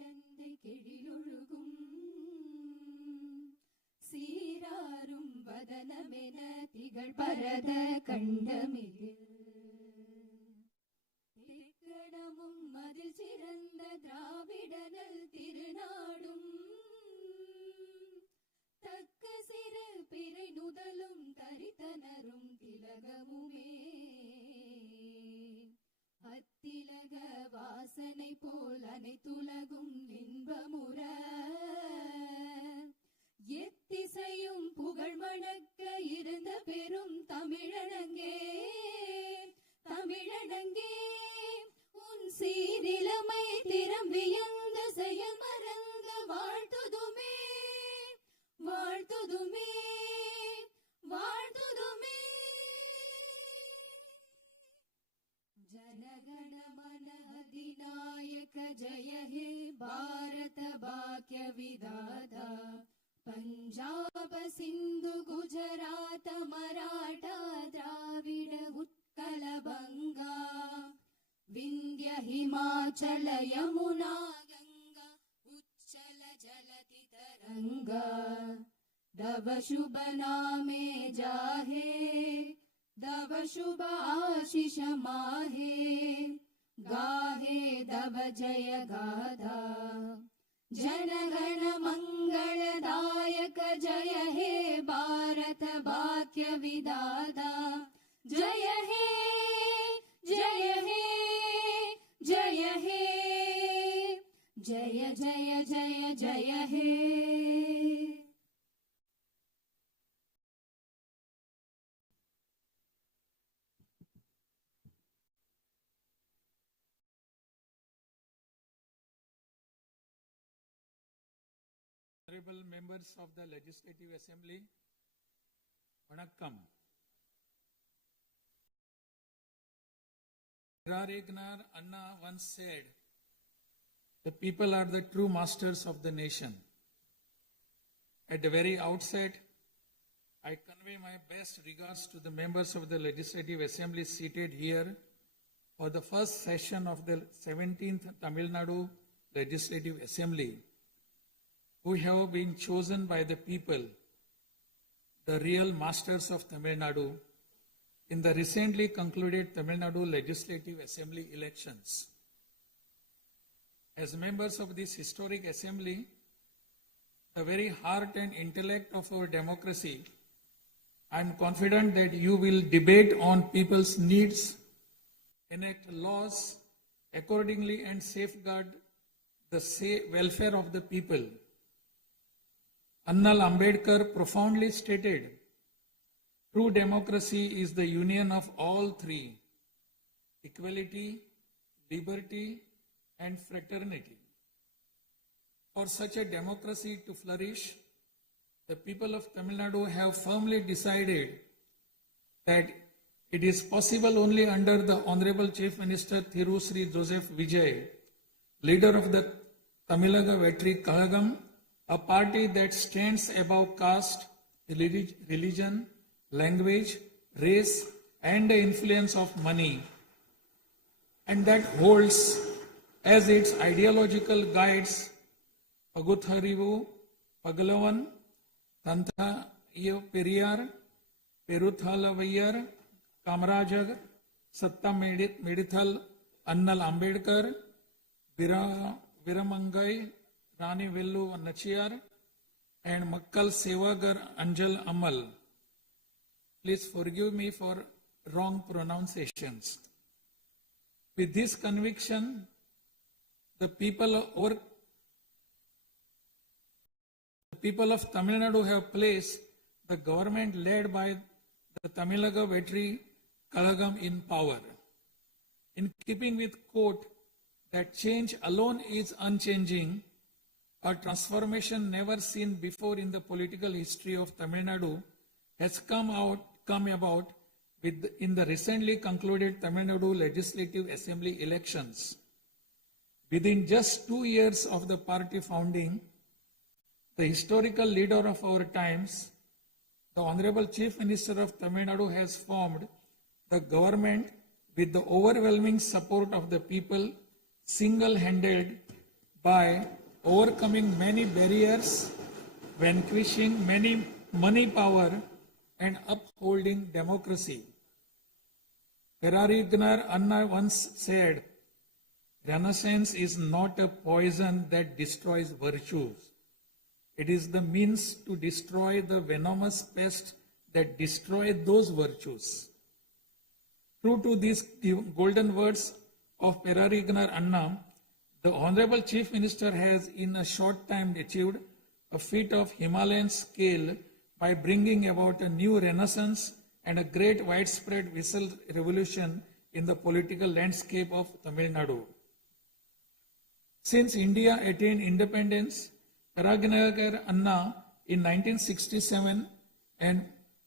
கடந்தை கெழிலொழுகும் சீராரும் வதனமென திகழ் பரத கண்டமிதில் திக்கணமும் அதில் சிறந்த திராவிடனல் திருநாடும் தக்க சிறு பிறை நுதலும் தரித்தனரும் திலகமுமே அத்திலக வாசனை போல் அனைத்துலகும் இன்பமுற எத்திசையும் புகழ் மணக்க இருந்த பெரும் தமிழனங்கே தமிழனங்கே உன் சீரிலமை திறம் வியந்த செயல் மறந்த வாழ்த்துதுமே வாழ்த்துதுமே வாழ்த்துதுமே जनगण मन अधिनायक जय हे भारत भाग्य विधाता पंजाब सिंधु गुजरात मराठा द्राविड उत्कल बंगा विंध्य हिमाचल यमुना गंगा उच्चल जलति तरंगा तव शुभ नामे जाहे दव शुभ आशीष माहे गाहे दव जय गाथा जनगण मंगलदायक जय हे भारत भाग्य विधाता जय हे जय हे जय हे जय जय जय जय हे Honorable members of the Legislative Assembly, Vanakkam. Rarignar Anna once said, the people are the true masters of the nation. At the very outset, I convey my best regards to the members of the Legislative Assembly seated here for the first session of the 17th Tamil Nadu Legislative Assembly, who have been chosen by the people, the real masters of Tamil Nadu, in the recently concluded Tamil Nadu Legislative Assembly elections. As members of this historic assembly, the very heart and intellect of our democracy, I am confident that you will debate on people's needs, enact laws accordingly, and safeguard the welfare of the people. Annal Ambedkar profoundly stated, true democracy is the union of all three: equality, liberty, and fraternity. For such a democracy to flourish, the people of Tamil Nadu have firmly decided that it is possible only under the Honorable Chief Minister Thiru Sri Joseph Vijay, leader of the Tamilaga Vetri Kalagam, a party that stands above caste, religion, language, race, and the influence of money, and that holds as its ideological guides Pagutharivu, Pagalavan, Tantha Periyar, Peruthalavayar, Kamarajar, Satta Medithal, Annal Ambedkar, Viramangai, Rani Vellu Nachiyar, and Makkal Sevagar Anjal Amal. Please forgive me for wrong pronunciations. With this conviction, the people of Tamil Nadu have placed the government led by the Tamilaga Vetri Kalagam in power. In keeping with quote that change alone is unchanging, a transformation never seen before in the political history of Tamil Nadu has come about in the recently concluded Tamil Nadu Legislative Assembly elections. Within just 2 years of the party founding, the historical leader of our times, the Honorable Chief Minister of Tamil Nadu, has formed the government with the overwhelming support of the people, single-handed, by overcoming many barriers, vanquishing many money power, and upholding democracy. Perarignar Anna once said, Renaissance is not a poison that destroys virtues. It is the means to destroy the venomous pest that destroy those virtues. True to these golden words of Perarignar Anna, the Honorable Chief Minister has in a short time achieved a feat of Himalayan scale by bringing about a new renaissance and a great widespread visual revolution in the political landscape of Tamil Nadu. Since India attained independence, Perarignar Anna in 1967 and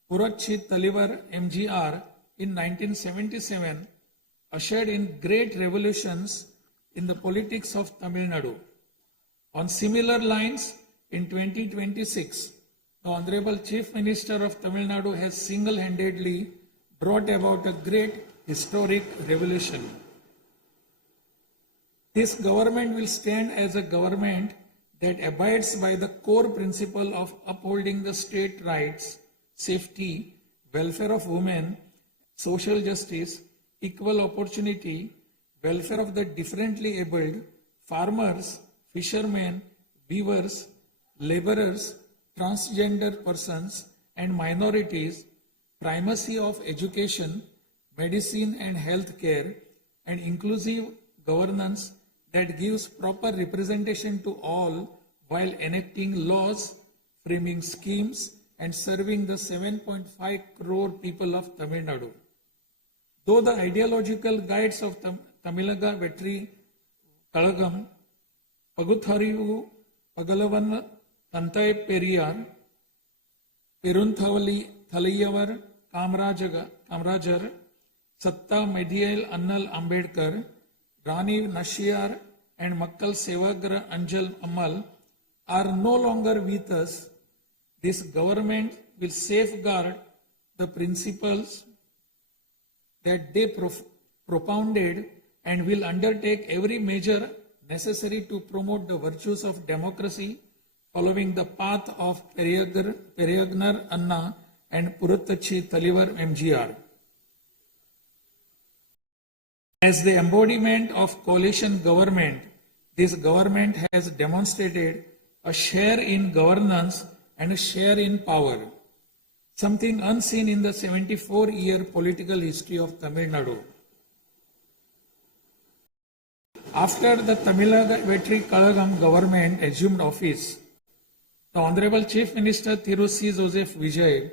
Puratchi Talivar MGR in 1977 ushered in great revolutions in the politics of Tamil Nadu. On similar lines, in 2026, the Honorable Chief Minister of Tamil Nadu has single-handedly brought about a great historic revolution. This government will stand as a government that abides by the core principle of upholding the state rights, safety, welfare of women, social justice, equal opportunity, welfare of the differently abled, farmers, fishermen, weavers, laborers, transgender persons and minorities, primacy of education, medicine and health care, and inclusive governance that gives proper representation to all while enacting laws, framing schemes, and serving the 7.5 crore people of Tamil Nadu. Though the ideological guides of Tamilaga Vetri Kalagam, Pagutharivu, Pagalavan, Tantai Periyar, Perunthavali Thalayavar, Kamrajar, Satta Medial Annal Ambedkar, Rani Nashiyar, and Makkal Sevagra Anjal Amal are no longer with us. This government will safeguard the principles that they propounded and will undertake every measure necessary to promote the virtues of democracy following the path of Perarignar Anna and Puratchi Talivar MGR. As the embodiment of coalition government, this government has demonstrated a share in governance and a share in power, something unseen in the 74-year political history of Tamil Nadu. After the Tamilnadu Vetri Kalagam government assumed office, the Honorable Chief Minister Thiru C. Joseph Vijay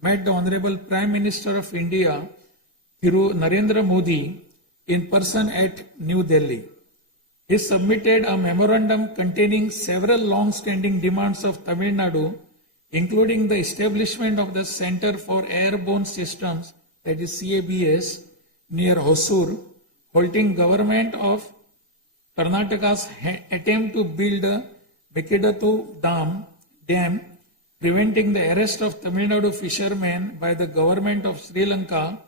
met the Honorable Prime Minister of India, Thiru Narendra Modi, in person at New Delhi. He submitted a memorandum containing several long-standing demands of Tamil Nadu, including the establishment of the Center for Airborne Systems, that is CABS, near Hosur, halting government of Karnataka's attempt to build a Bekidatu Dam, preventing the arrest of Tamil Nadu fishermen by the government of Sri Lanka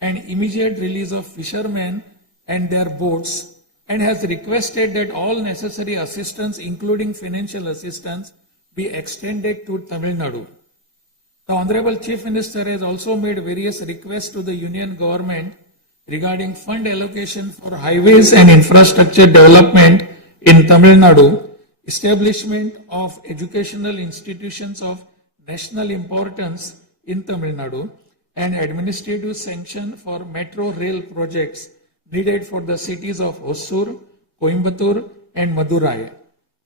and immediate release of fishermen and their boats, and has requested that all necessary assistance, including financial assistance, be extended to Tamil Nadu. The Honorable Chief Minister has also made various requests to the Union Government regarding fund allocation for highways and infrastructure development in Tamil Nadu, establishment of educational institutions of national importance in Tamil Nadu, and administrative sanction for metro rail projects needed for the cities of Hosur, Coimbatore, and Madurai.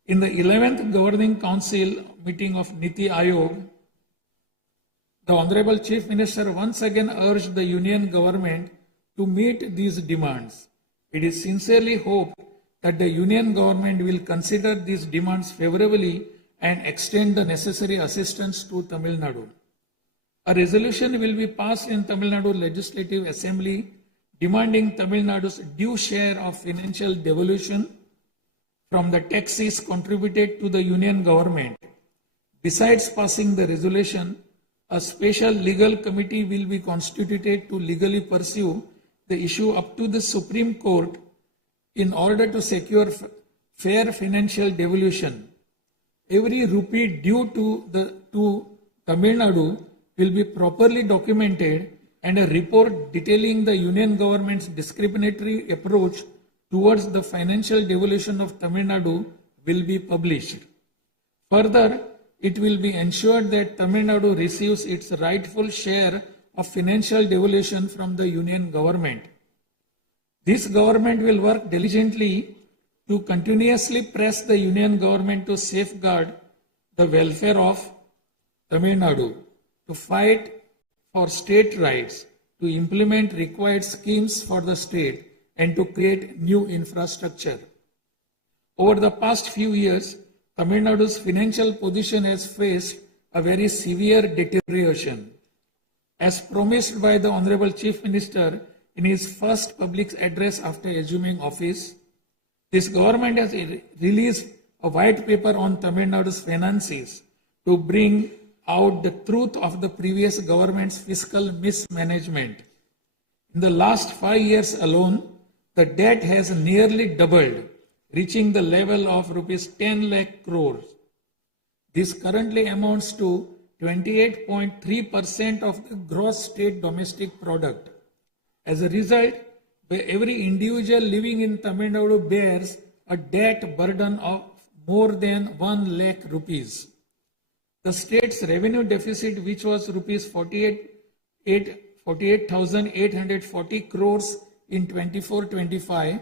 In the 11th Governing Council meeting of Niti Aayog, the Honorable Chief Minister once again urged the Union Government to meet these demands. It is sincerely hoped that the Union Government will consider these demands favorably and extend the necessary assistance to Tamil Nadu. A resolution will be passed in Tamil Nadu Legislative Assembly demanding Tamil Nadu's due share of financial devolution from the taxes contributed to the Union Government. Besides passing the resolution, a special legal committee will be constituted to legally pursue the issue up to the Supreme Court in order to secure fair financial devolution. Every rupee due to Tamil Nadu will be properly documented, and a report detailing the union government's discriminatory approach towards the financial devolution of Tamil Nadu will be published. Further, it will be ensured that Tamil Nadu receives its rightful share of financial devolution from the union government. This government will work diligently to continuously press the union government to safeguard the welfare of Tamil Nadu, to fight for state rights, to implement required schemes for the state, and to create new infrastructure. Over the past few years, Tamil Nadu's financial position has faced a very severe deterioration. As promised by the Honorable Chief Minister in his first public address after assuming office, this government has released a white paper on Tamil Nadu's finances to bring out the truth of the previous government's fiscal mismanagement. In the last 5 years alone, the debt has nearly doubled, reaching the level of rupees 10 lakh crores. This currently amounts to 28.3% of the gross state domestic product. As a result, every individual living in Tamil Nadu bears a debt burden of more than 1 lakh rupees. The state's revenue deficit, which was rupees 48,840 crores in 24-25,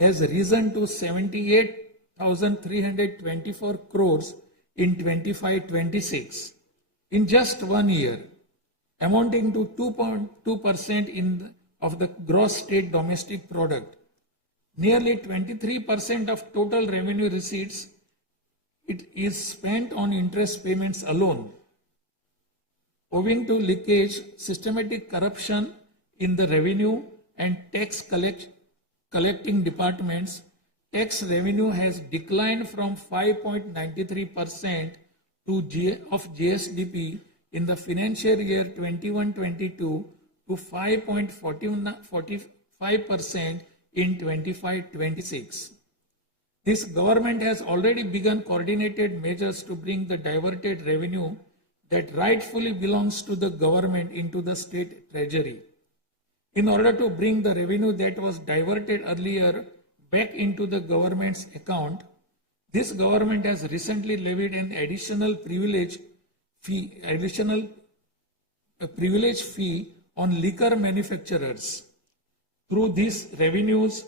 has risen to 78,324 crores in 25-26 in just 1 year, amounting to 2.2% of the gross state domestic product. Nearly 23% of total revenue receipts is spent on interest payments alone. Owing to leakage, systematic corruption in the revenue and tax collecting departments, tax revenue has declined from 5.93% of GSDP in the financial year 21-22 to 5.45% in 25-26. This government has already begun coordinated measures to bring the diverted revenue that rightfully belongs to the government into the state treasury. In order to bring the revenue that was diverted earlier back into the government's account, this government has recently levied an additional privilege fee on liquor manufacturers. Through these revenues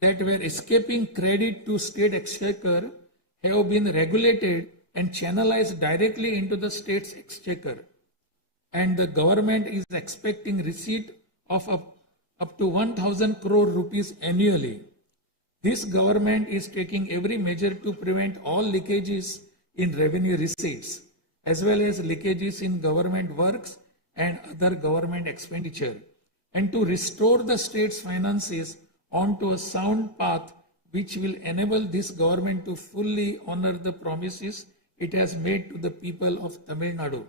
that were escaping credit to state exchequer have been regulated and channelized directly into the state's exchequer, and the government is expecting receipt of up to 1,000 crore rupees annually. This government is taking every measure to prevent all leakages in revenue receipts, as well as leakages in government works and other government expenditure, and to restore the state's finances onto a sound path which will enable this government to fully honor the promises it has made to the people of Tamil Nadu.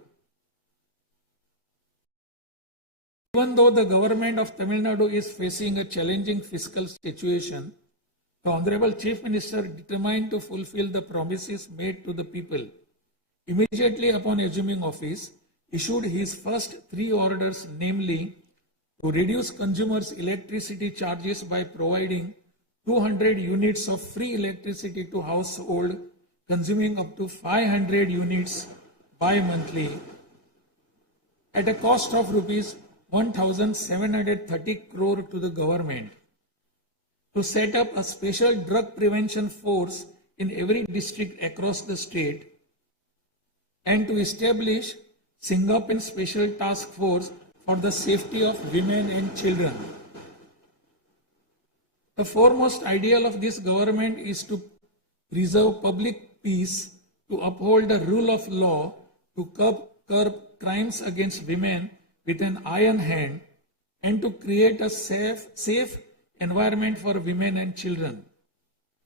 Even though the government of Tamil Nadu is facing a challenging fiscal situation, the Honorable Chief Minister, determined to fulfill the promises made to the people, immediately upon assuming office, issued his first 3 orders, namely, to reduce consumers' electricity charges by providing 200 units of free electricity to household consuming up to 500 units bi-monthly at a cost of rupees 1,730 crore to the government, to set up a special drug prevention force in every district across the state, and to establish Singapore Special Task Force for the safety of women and children. The foremost ideal of this government is to preserve public peace, to uphold the rule of law, to curb crimes against women with an iron hand, and to create a safe environment for women and children.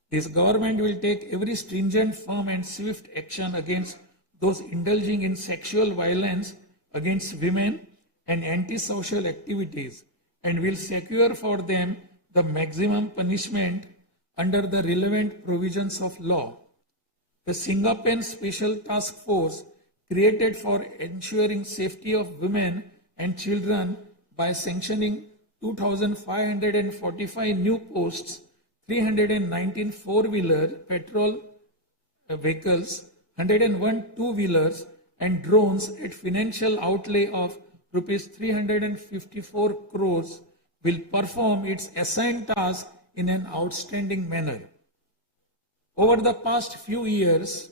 This government will take every stringent, firm and swift action against those indulging in sexual violence against women and antisocial activities, and will secure for them the maximum punishment under the relevant provisions of law. The Singaporean Special Task Force created for ensuring safety of women and children by sanctioning 2,545 new posts, 319 four-wheeler petrol vehicles, 101 two-wheelers and drones at financial outlay of rupees 354 crores will perform its assigned task in an outstanding manner. Over the past few years,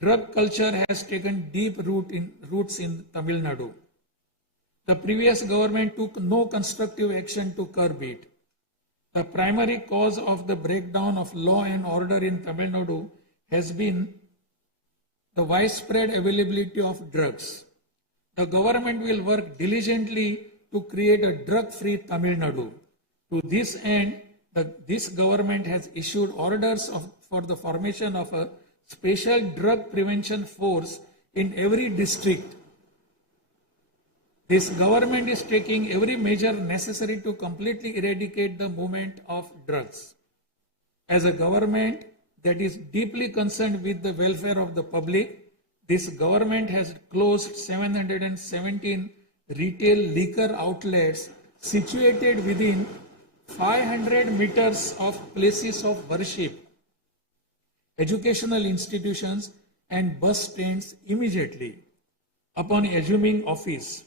drug culture has taken deep roots in Tamil Nadu. The previous government took no constructive action to curb it. The primary cause of the breakdown of law and order in Tamil Nadu has been the widespread availability of drugs. The government will work diligently to create a drug-free Tamil Nadu. To this end, this government has issued orders for the formation of a special drug prevention force in every district. This government is taking every measure necessary to completely eradicate the movement of drugs. As a government that is deeply concerned with the welfare of the public, this government has closed 717 retail liquor outlets situated within 500 meters of places of worship, educational institutions and bus stands immediately upon assuming office.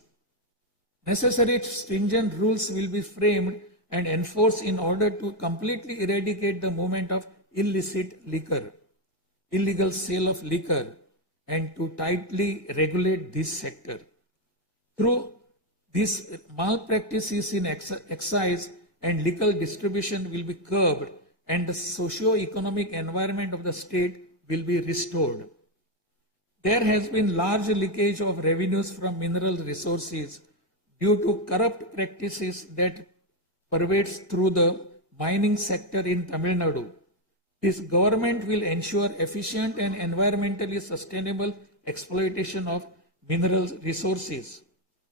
Necessary stringent rules will be framed and enforced in order to completely eradicate the movement of illicit liquor, illegal sale of liquor, and to tightly regulate this sector. Through these malpractices in excise and liquor distribution will be curbed and the socio-economic environment of the state will be restored. There has been large leakage of revenues from mineral resources due to corrupt practices that pervades through the mining sector in Tamil Nadu. This government will ensure efficient and environmentally sustainable exploitation of mineral resources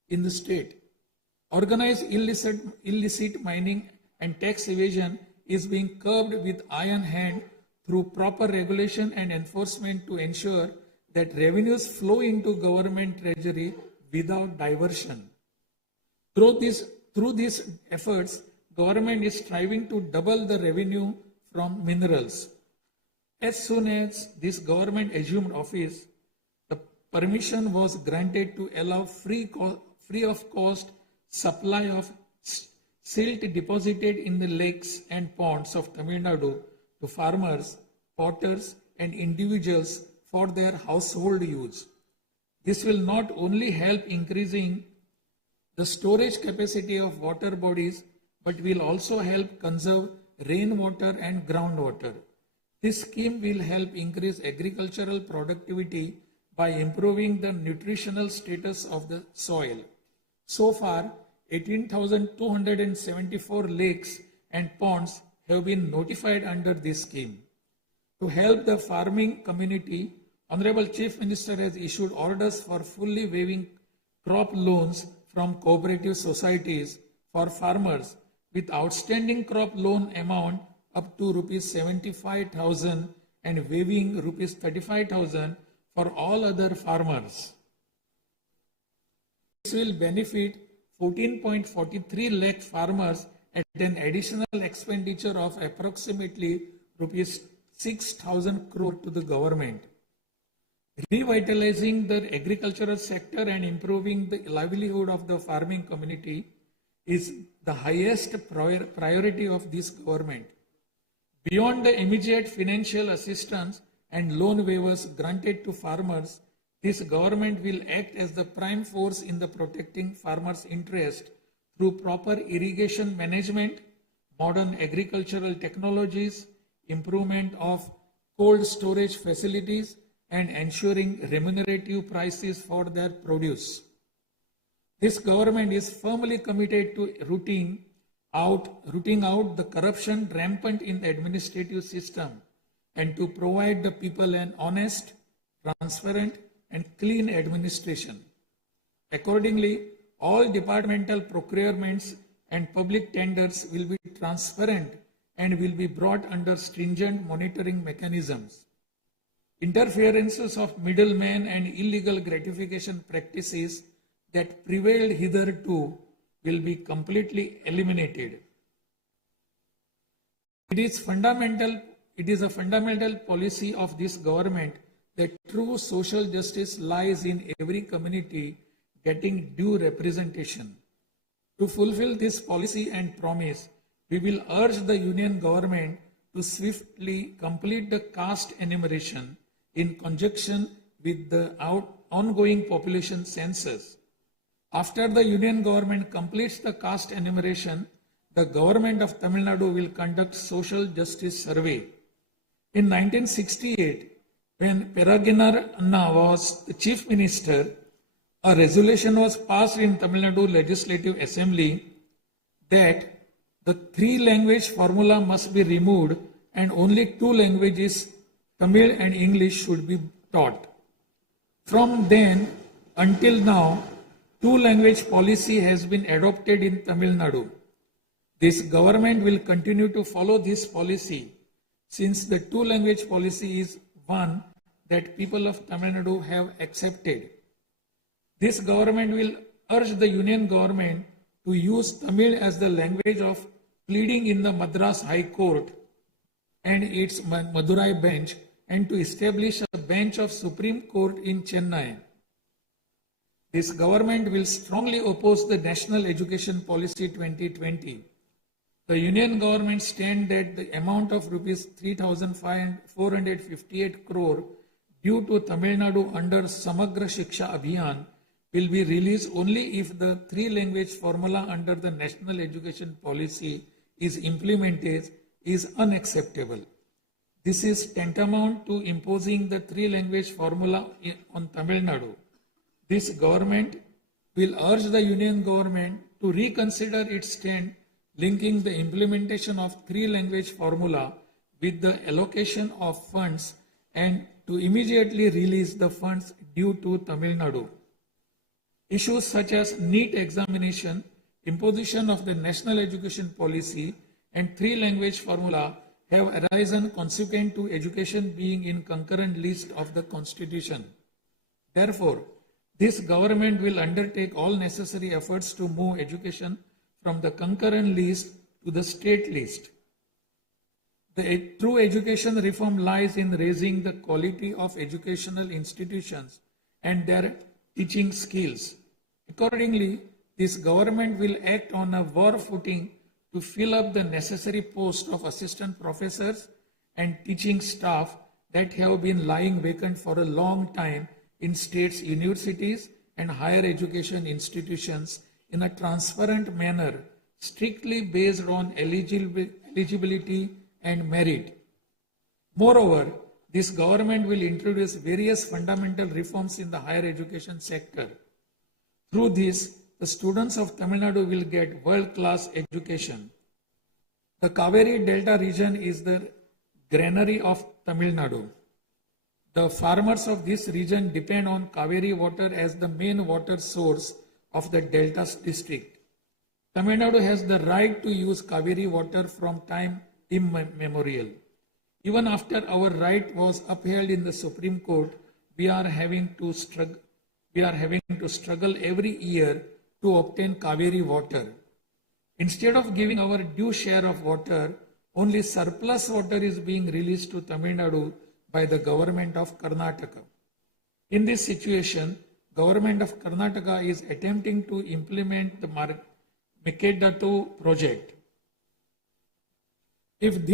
in the state. Organized illicit mining and tax evasion is being curbed with iron hand through proper regulation and enforcement to ensure that revenues flow into government treasury without diversion. Through these efforts, government is striving to double the revenue from minerals. As soon as this government assumed office, the permission was granted to allow free of cost supply of silt deposited in the lakes and ponds of Tamil Nadu to farmers, potters and individuals for their household use. This will not only help increasing the storage capacity of water bodies, but will also help conserve rainwater and groundwater. This scheme will help increase agricultural productivity by improving the nutritional status of the soil. So far, 18,274 lakes and ponds have been notified under this scheme. To help the farming community, Honorable Chief Minister has issued orders for fully waiving crop loans from cooperative societies for farmers with outstanding crop loan amount up to rupees 75,000 and waiving rupees 35,000 for all other farmers. This will benefit 14.43 lakh farmers at an additional expenditure of approximately rupees 6,000 crore to the government. Revitalizing the agricultural sector and improving the livelihood of the farming community is the highest priority of this government. Beyond the immediate financial assistance and loan waivers granted to farmers, this government will act as the prime force in the protecting farmers' interest through proper irrigation management, modern agricultural technologies, improvement of cold storage facilities, and ensuring remunerative prices for their produce. This government is firmly committed to rooting out the corruption rampant in the administrative system and to provide the people an honest, transparent, and clean administration. Accordingly, all departmental procurements and public tenders will be transparent and will be brought under stringent monitoring mechanisms. Interferences of middlemen and illegal gratification practices that prevailed hitherto will be completely eliminated. It is a fundamental policy of this government that true social justice lies in every community getting due representation. To fulfill this policy and promise, we will urge the Union government to swiftly complete the caste enumeration in conjunction with the ongoing population census. After the Union government completes the caste enumeration, the government of Tamil Nadu will conduct social justice survey. In 1968, when Peregrinath Anna was the chief minister, a resolution was passed in Tamil Nadu Legislative Assembly that the three-language formula must be removed and only two languages, Tamil and English, should be taught. From then until now, two-language policy has been adopted in Tamil Nadu. This government will continue to follow this policy since the two-language policy is one that people of Tamil Nadu have accepted. This government will urge the Union government to use Tamil as the language of pleading in the Madras High Court and its Madurai bench, and to establish a bench of Supreme Court in Chennai. This government will strongly oppose the National Education Policy 2020. The Union government stands that the amount of rupees 3,458 crore due to Tamil Nadu under Samagra Shiksha Abhiyan will be released only if the three-language formula under the National Education Policy is implemented is unacceptable. This is tantamount to imposing the three-language formula on Tamil Nadu. This government will urge the Union government to reconsider its stand linking the implementation of three-language formula with the allocation of funds and to immediately release the funds due to Tamil Nadu. Issues such as NEET examination, imposition of the National Education Policy, and three-language formula have arisen consequent to education being in concurrent list of the Constitution. Therefore, this government will undertake all necessary efforts to move education from the concurrent list to the state list. The true education reform lies in raising the quality of educational institutions and their teaching skills. Accordingly, this government will act on a war footing to fill up the necessary posts of assistant professors and teaching staff that have been lying vacant for a long time in states' universities and higher education institutions in a transparent manner, strictly based on eligibility and merit. Moreover, this government will introduce various fundamental reforms in the higher education sector. Through this, the students of Tamil Nadu will get world-class education. The Kaveri Delta region is the granary of Tamil Nadu. The farmers of this region depend on Kaveri water as the main water source of the Delta district. Tamil Nadu has the right to use Kaveri water from time immemorial. Even after our right was upheld in the Supreme Court, we are having to struggle every year to obtain Kaveri water. Instead of giving our due share of water, only surplus water is being released to Tamil Nadu by the government of Karnataka. In this situation, government of Karnataka is attempting to implement the Mekedatu project. If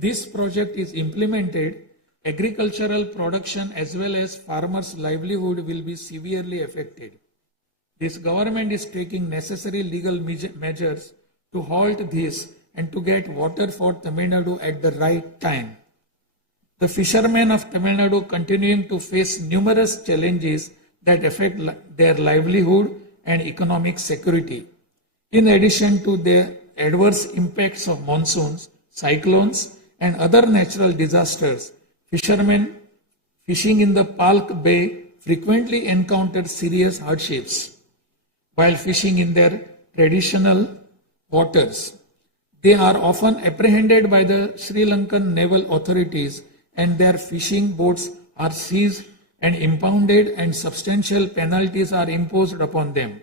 this project is implemented, agricultural production as well as farmers' livelihood will be severely affected. This government is taking necessary legal measures to halt this and to get water for Tamil Nadu at the right time. The fishermen of Tamil Nadu continuing to face numerous challenges that affect their livelihood and economic security. In addition to the adverse impacts of monsoons, cyclones, and other natural disasters, fishermen fishing in the Palk Bay frequently encounter serious hardships while fishing in their traditional waters. They are often apprehended by the Sri Lankan naval authorities and their fishing boats are seized and impounded and substantial penalties are imposed upon them.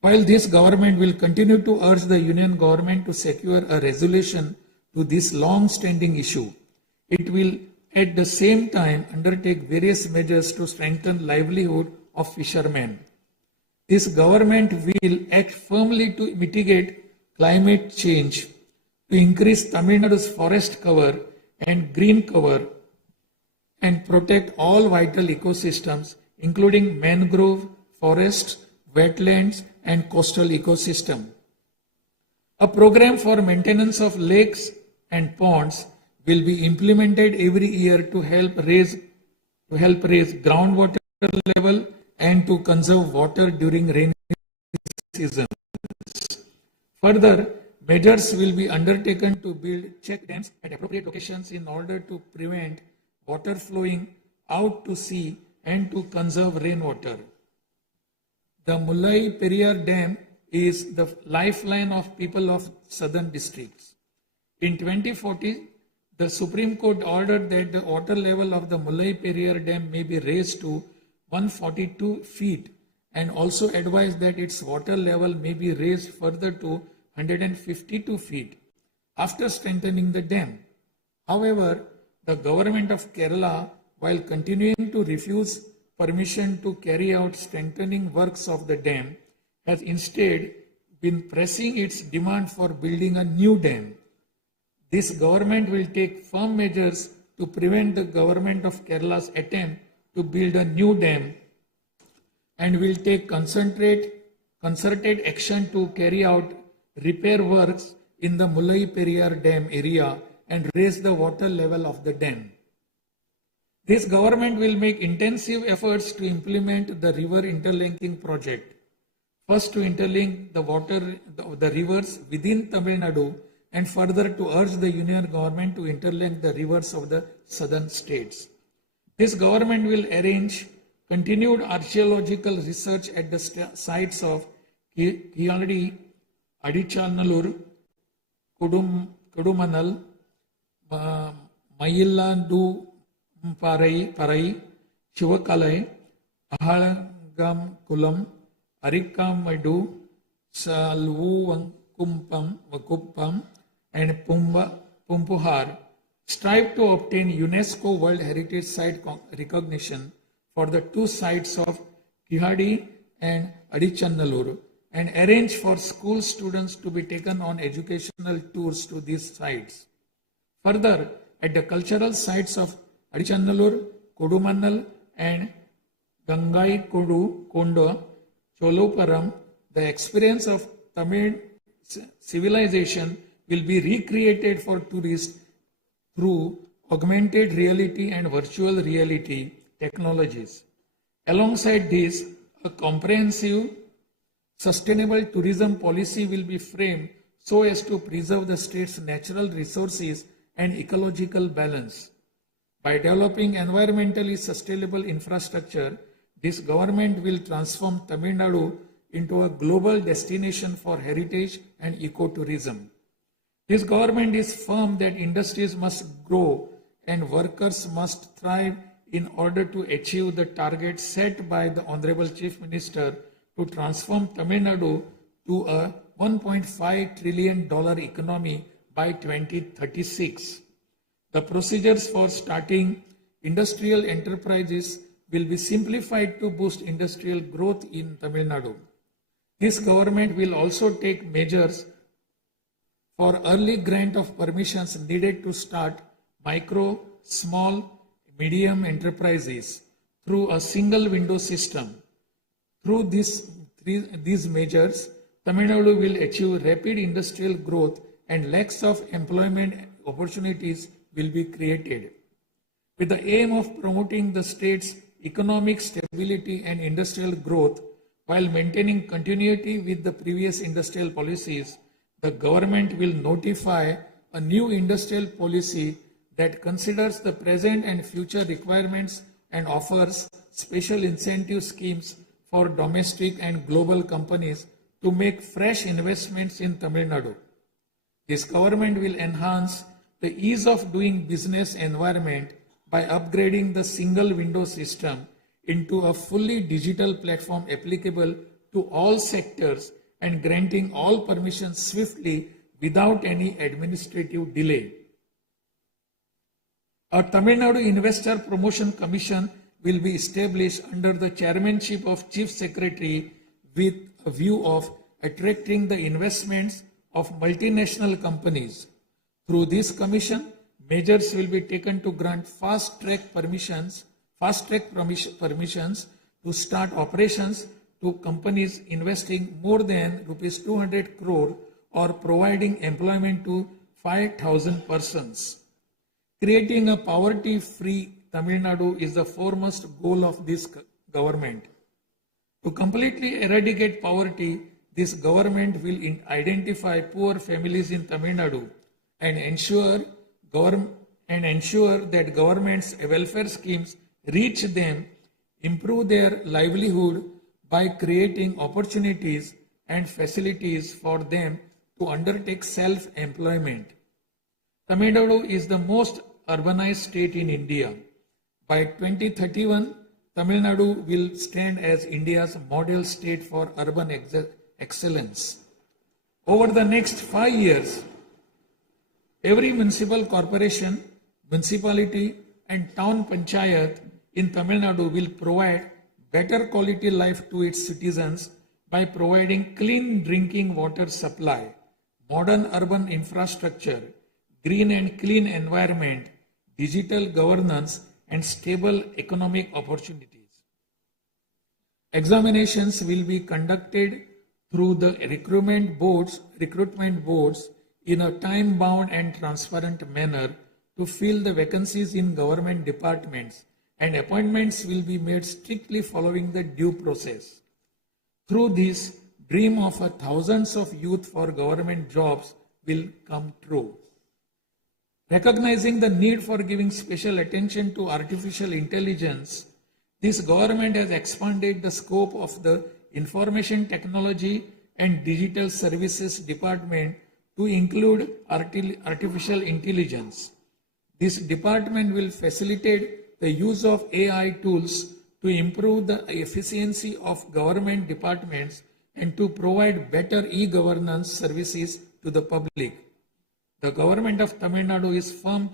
While this government will continue to urge the union government to secure a resolution to this long-standing issue, it will at the same time undertake various measures to strengthen livelihood of fishermen. This government will act firmly to mitigate climate change, to increase Tamil Nadu's forest cover and green cover, and protect all vital ecosystems, including mangrove, forests, wetlands, and coastal ecosystem. A program for maintenance of lakes and ponds will be implemented every year to help raise groundwater level and to conserve water during rainy season. Further, measures will be undertaken to build check dams at appropriate locations in order to prevent water flowing out to sea and to conserve rainwater. The Mullai Periyar Dam is the lifeline of people of southern districts. In 2040, the Supreme Court ordered that the water level of the Mullai Periyar Dam may be raised to 142 feet and also advised that its water level may be raised further to 152 feet after strengthening the dam. However, the government of Kerala, while continuing to refuse permission to carry out strengthening works of the dam, has instead been pressing its demand for building a new dam. This government will take firm measures to prevent the government of Kerala's attempt to build a new dam and will take concerted action to carry out repair works in the Mullai Periyar Dam area and raise the water level of the dam. This government will make intensive efforts to implement the river interlinking project. First, to interlink the rivers within Tamil Nadu, and further to urge the union government to interlink the rivers of the southern states. This government will arrange continued archaeological research at the sites of Kiyadi, Adichanallur, Kudumanal, Mayillandu Parai, Chivakalai, Ahalagam Kulam, Arikamadu, Salvukumpam, and Pumpuhar strive to obtain UNESCO World Heritage Site recognition for the two sites of Kihadi and Adichanallur and arrange for school students to be taken on educational tours to these sites. Further, at the cultural sites of Adichanallur, Kodumannal and Gangai Kondo, Choluparam, the experience of Tamil civilization will be recreated for tourists through augmented reality and virtual reality technologies. Alongside this, a comprehensive, sustainable tourism policy will be framed so as to preserve the state's natural resources and ecological balance. By developing environmentally sustainable infrastructure, this government will transform Tamil Nadu into a global destination for heritage and ecotourism. This government is firm that industries must grow and workers must thrive in order to achieve the target set by the Honorable Chief Minister to transform Tamil Nadu to a $1.5 trillion economy by 2036. The procedures for starting industrial enterprises will be simplified to boost industrial growth in Tamil Nadu. This government will also take measures for early grant of permissions needed to start micro, small, medium enterprises through a single window system. Through these measures, Tamil Nadu will achieve rapid industrial growth and lakhs of employment opportunities will be created. With the aim of promoting the state's economic stability and industrial growth while maintaining continuity with the previous industrial policies, the government will notify a new industrial policy that considers the present and future requirements and offers special incentive schemes for domestic and global companies to make fresh investments in Tamil Nadu. This government will enhance the ease of doing business environment by upgrading the single window system into a fully digital platform applicable to all sectors and granting all permissions swiftly without any administrative delay. A Tamil Nadu Investor Promotion Commission will be established under the chairmanship of Chief Secretary with a view of attracting the investments of multinational companies. Through this commission, measures will be taken to grant fast-track permissions to start operations to companies investing more than rupees 200 crore or providing employment to 5,000 persons. Creating a poverty-free Tamil Nadu is the foremost goal of this government. To completely eradicate poverty, this government will identify poor families in Tamil Nadu and ensure that government's welfare schemes reach them, improve their livelihood by creating opportunities and facilities for them to undertake self-employment. Tamil Nadu is the most urbanized state in India. By 2031, Tamil Nadu will stand as India's model state for urban excellence. Over the next 5 years, every municipal corporation, municipality and town panchayat in Tamil Nadu will provide better quality life to its citizens by providing clean drinking water supply, modern urban infrastructure, green and clean environment, digital governance and stable economic opportunities. Examinations will be conducted through the recruitment boards in a time-bound and transparent manner to fill the vacancies in government departments, and appointments will be made strictly following the due process. Through this, dream of thousands of youth for government jobs will come true. Recognizing the need for giving special attention to artificial intelligence, this government has expanded the scope of the Information Technology and Digital Services Department to include artificial intelligence. This department will facilitate the use of AI tools to improve the efficiency of government departments and to provide better e-governance services to the public. The government of Tamil Nadu is firm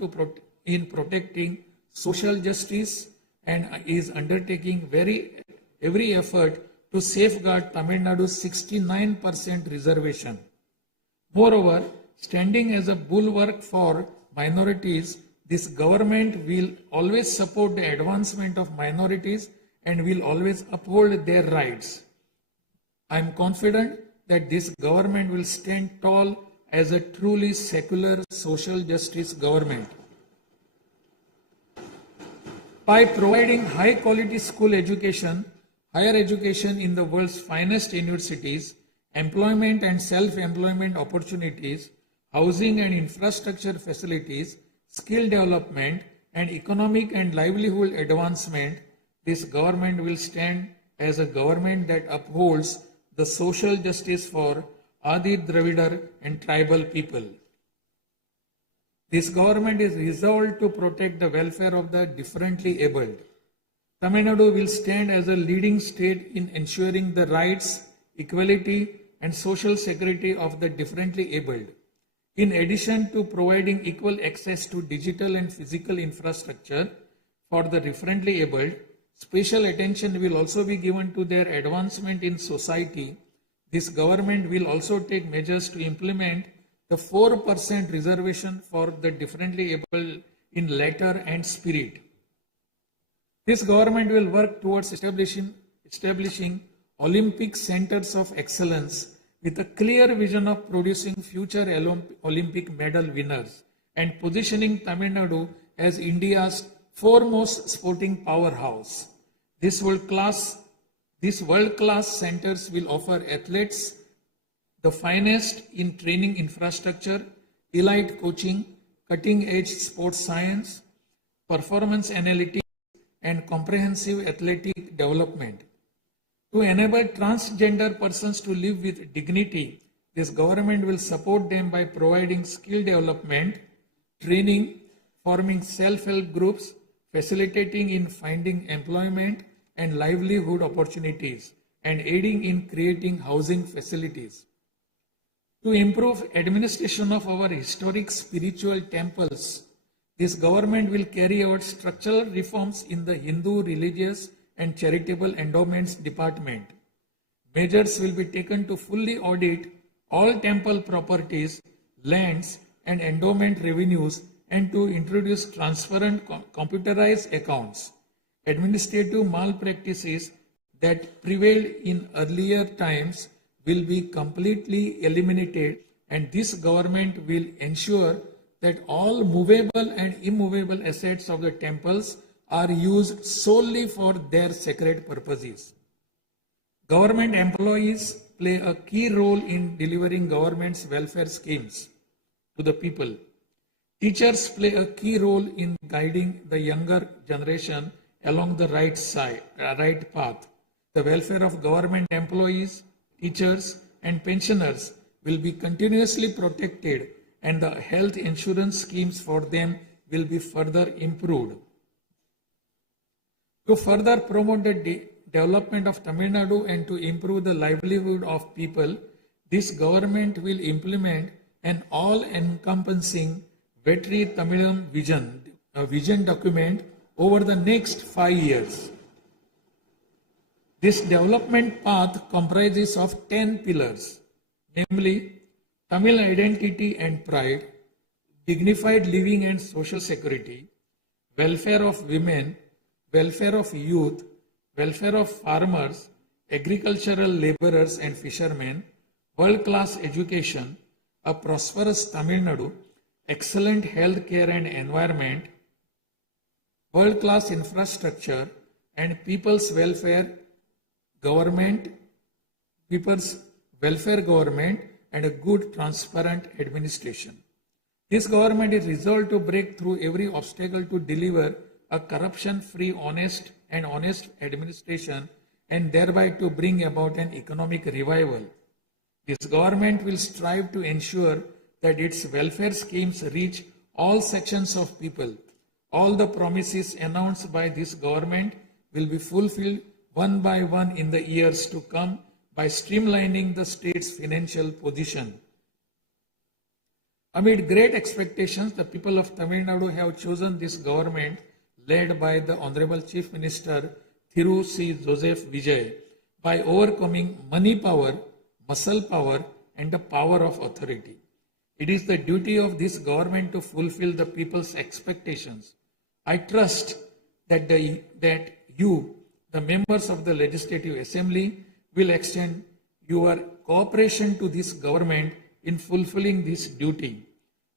in protecting social justice and is undertaking every effort to safeguard Tamil Nadu's 69% reservation. Moreover, standing as a bulwark for minorities, this government will always support the advancement of minorities and will always uphold their rights. I am confident that this government will stand tall as a truly secular social justice government. By providing high quality school education, higher education in the world's finest universities, employment and self-employment opportunities, housing and infrastructure facilities, skill development and economic and livelihood advancement, this government will stand as a government that upholds the social justice for Adi Dravidar and tribal people. This government is resolved to protect the welfare of the differently abled. Tamil Nadu will stand as a leading state in ensuring the rights, equality and social security of the differently abled. In addition to providing equal access to digital and physical infrastructure for the differently abled, special attention will also be given to their advancement in society. This government will also take measures to implement the 4% reservation for the differently able in letter and spirit. This government will work towards establishing Olympic centers of excellence with a clear vision of producing future Olympic medal winners and positioning Tamil Nadu as India's foremost sporting powerhouse. These world-class centers will offer athletes the finest in training infrastructure, elite coaching, cutting-edge sports science, performance analytics, and comprehensive athletic development. To enable transgender persons to live with dignity, This government will support them by providing skill development, training, forming self-help groups, facilitating in finding employment and livelihood opportunities, and aiding in creating housing facilities. To improve administration of our historic spiritual temples, this government will carry out structural reforms in the Hindu religious and charitable endowments department. Measures will be taken to fully audit all temple properties, lands, and endowment revenues and to introduce transparent computerized accounts. Administrative malpractices that prevailed in earlier times will be completely eliminated, and this government will ensure that all movable and immovable assets of the temples are used solely for their sacred purposes. Government employees play a key role in delivering government's welfare schemes to the people. Teachers play a key role in guiding the younger generation along the right path. The welfare of government employees, teachers, and pensioners will be continuously protected, and the health insurance schemes for them will be further improved. To further promote the development of Tamil Nadu and to improve the livelihood of people, this government will implement an all-encompassing Vetri Tamilam vision document over the next 5 years. This development path comprises of 10 pillars, namely Tamil identity and pride, dignified living and social security, welfare of women, welfare of youth, welfare of farmers, agricultural laborers and fishermen, world-class education, a prosperous Tamil Nadu, excellent health care and environment, world-class infrastructure, and people's welfare government, and a good transparent administration. This government is resolved to break through every obstacle to deliver a corruption-free, honest administration and thereby to bring about an economic revival. This government will strive to ensure that its welfare schemes reach all sections of people. All the promises announced by this government will be fulfilled one by one in the years to come by streamlining the state's financial position. Amid great expectations, the people of Tamil Nadu have chosen this government led by the Honorable Chief Minister Thiru C. Joseph Vijay by overcoming money power, muscle power, and the power of authority. It is the duty of this government to fulfill the people's expectations. I trust that you, the members of the Legislative Assembly, will extend your cooperation to this government in fulfilling this duty.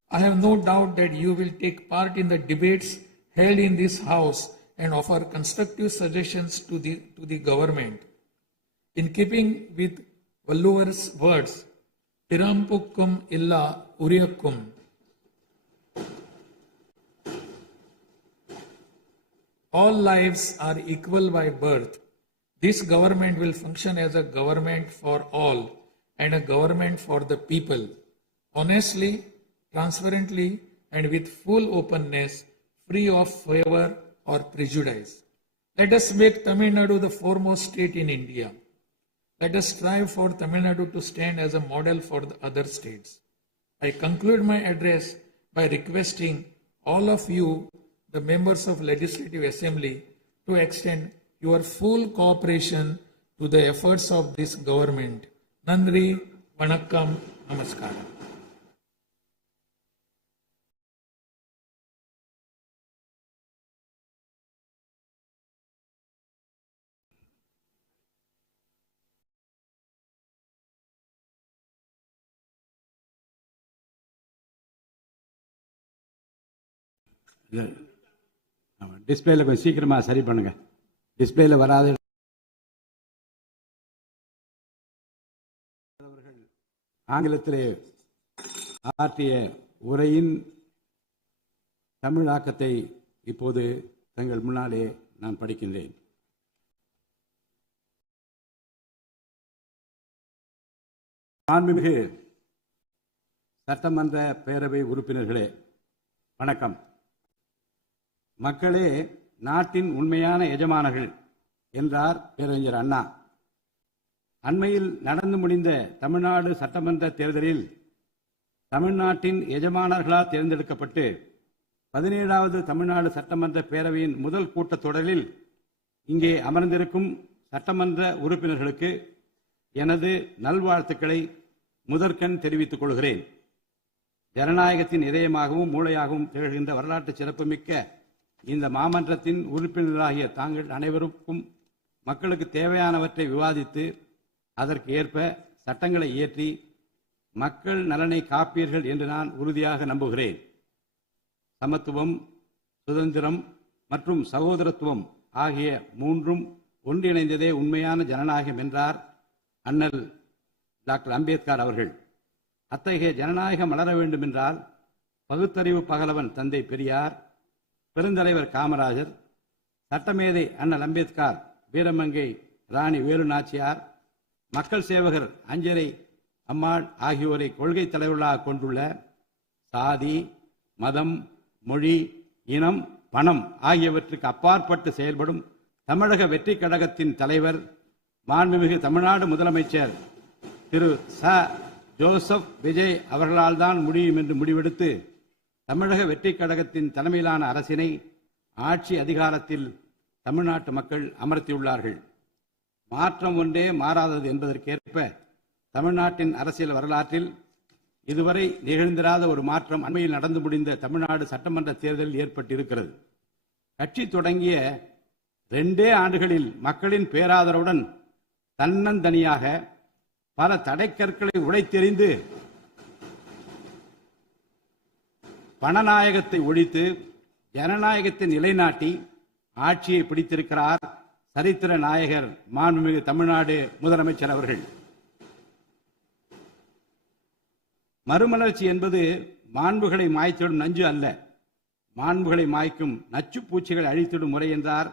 I have no doubt that you will take part in the debates held in this House and offer constructive suggestions to the government. In keeping with Valluvar's words, Pirampukkum illa Uriyakkum, all lives are equal by birth. This government will function as a government for all and a government for the people. Honestly, transparently, and with full openness, free of favor or prejudice. Let us make Tamil Nadu the foremost state in India. Let us strive for Tamil Nadu to stand as a model for the other states. I conclude my address by requesting all of you, the members of Legislative Assembly, to extend your full cooperation to the efforts of this government. Nandri, Vanakkam, Namaskaram. டிஸ்பிளேல கொஞ்சம் சீக்கிரமாக சரி பண்ணுங்க. டிஸ்பிளேல வராது. ஆங்கிலத்திலே ஆற்றிய உரையின் தமிழாக்கத்தை இப்போது தங்கள் முன்னாலே நான் படிக்கின்றேன். மாண்புமிகு சட்டமன்ற பேரவை உறுப்பினர்களே, வணக்கம். மக்களே நாட்டின் உண்மையான எஜமானர்கள் என்றார் பேரறிஞர் அண்ணா. அண்மையில் நடந்து முடிந்த தமிழ்நாடு சட்டமன்ற தேர்தலில் தமிழ்நாட்டின் எஜமானர்களால் தேர்ந்தெடுக்கப்பட்டு 17வது தமிழ்நாடு சட்டமன்ற பேரவையின் முதல் கூட்டத்தொடரில் இங்கே அமர்ந்திருக்கும் சட்டமன்ற உறுப்பினர்களுக்கு எனது நல்வாழ்த்துக்களை முதற்கண் தெரிவித்துக் கொள்கிறேன். ஜனநாயகத்தின் இதயமாகவும் மூளையாகவும் திகழ்கின்ற வரலாற்று சிறப்புமிக்க இந்த மாமன்றத்தின் உறுப்பினர்களாகிய தாங்கள் அனைவருக்கும் மக்களுக்கு தேவையானவற்றை விவாதித்து அதற்கு ஏற்ப சட்டங்களை இயற்றி மக்கள் நலனை காப்பீர்கள் என்று நான் உறுதியாக நம்புகிறேன். சமத்துவம், சுதந்திரம் மற்றும் சகோதரத்துவம் ஆகிய மூன்றும் ஒன்றிணைந்ததே உண்மையான ஜனநாயகம் என்றார் அண்ணல் டாக்டர் அம்பேத்கர் அவர்கள். அத்தகைய ஜனநாயகம் மலர வேண்டும் என்றால் பகுத்தறிவு பகலவன் தந்தை பெரியார், பெருந்தலைவர் காமராஜர், சட்டமேதை அண்ணல் அம்பேத்கர், வீரமங்கை ராணி வேலு நாச்சியார், மக்கள் சேவகர் அஞ்சரை அம்மாள் ஆகியோரை கொள்கை தலைவர்களாக கொண்டுள்ள சாதி, மதம், மொழி, இனம், பணம் ஆகியவற்றுக்கு அப்பாற்பட்டு செயல்படும் தமிழக வெற்றி கழகத்தின் தலைவர் மாண்புமிகு தமிழ்நாடு முதலமைச்சர் திரு ச. ஜோசப் விஜய் அவர்களால் தான் முடியும் என்று முடிவெடுத்து தமிழக வெற்றி கழகத்தின் தலைமையிலான அரசினை ஆட்சி அதிகாரத்தில் தமிழ்நாட்டு மக்கள் அமர்த்தியுள்ளார்கள். மாற்றம் ஒன்றே மாறாதது என்பதற்கேற்ப தமிழ்நாட்டின் அரசியல் வரலாற்றில் இதுவரை நிகழ்ந்திராத ஒரு மாற்றம் அண்மையில் நடந்து முடிந்த தமிழ்நாடு சட்டமன்ற தேர்தலில் ஏற்பட்டிருக்கிறது. கட்சி தொடங்கிய 2 ஆண்டுகளில் மக்களின் பேராதரவுடன் தன்னந்தனியாக பல தடைக்கற்களை உடைத்தெறிந்து பணநாயகத்தை ஒழித்து ஜனநாயகத்தை நிலைநாட்டி ஆட்சியை பிடித்திருக்கிறார் சரித்திர நாயகர் மாண்புமிகு தமிழ்நாடு முதலமைச்சர் அவர்கள். மறுமலர்ச்சி என்பது மாண்புகளை மாய்த்திடும் நஞ்சு அல்ல, மாண்புகளை மாய்க்கும் நச்சு பூச்சிகளை அழித்திடும் முறை என்றார்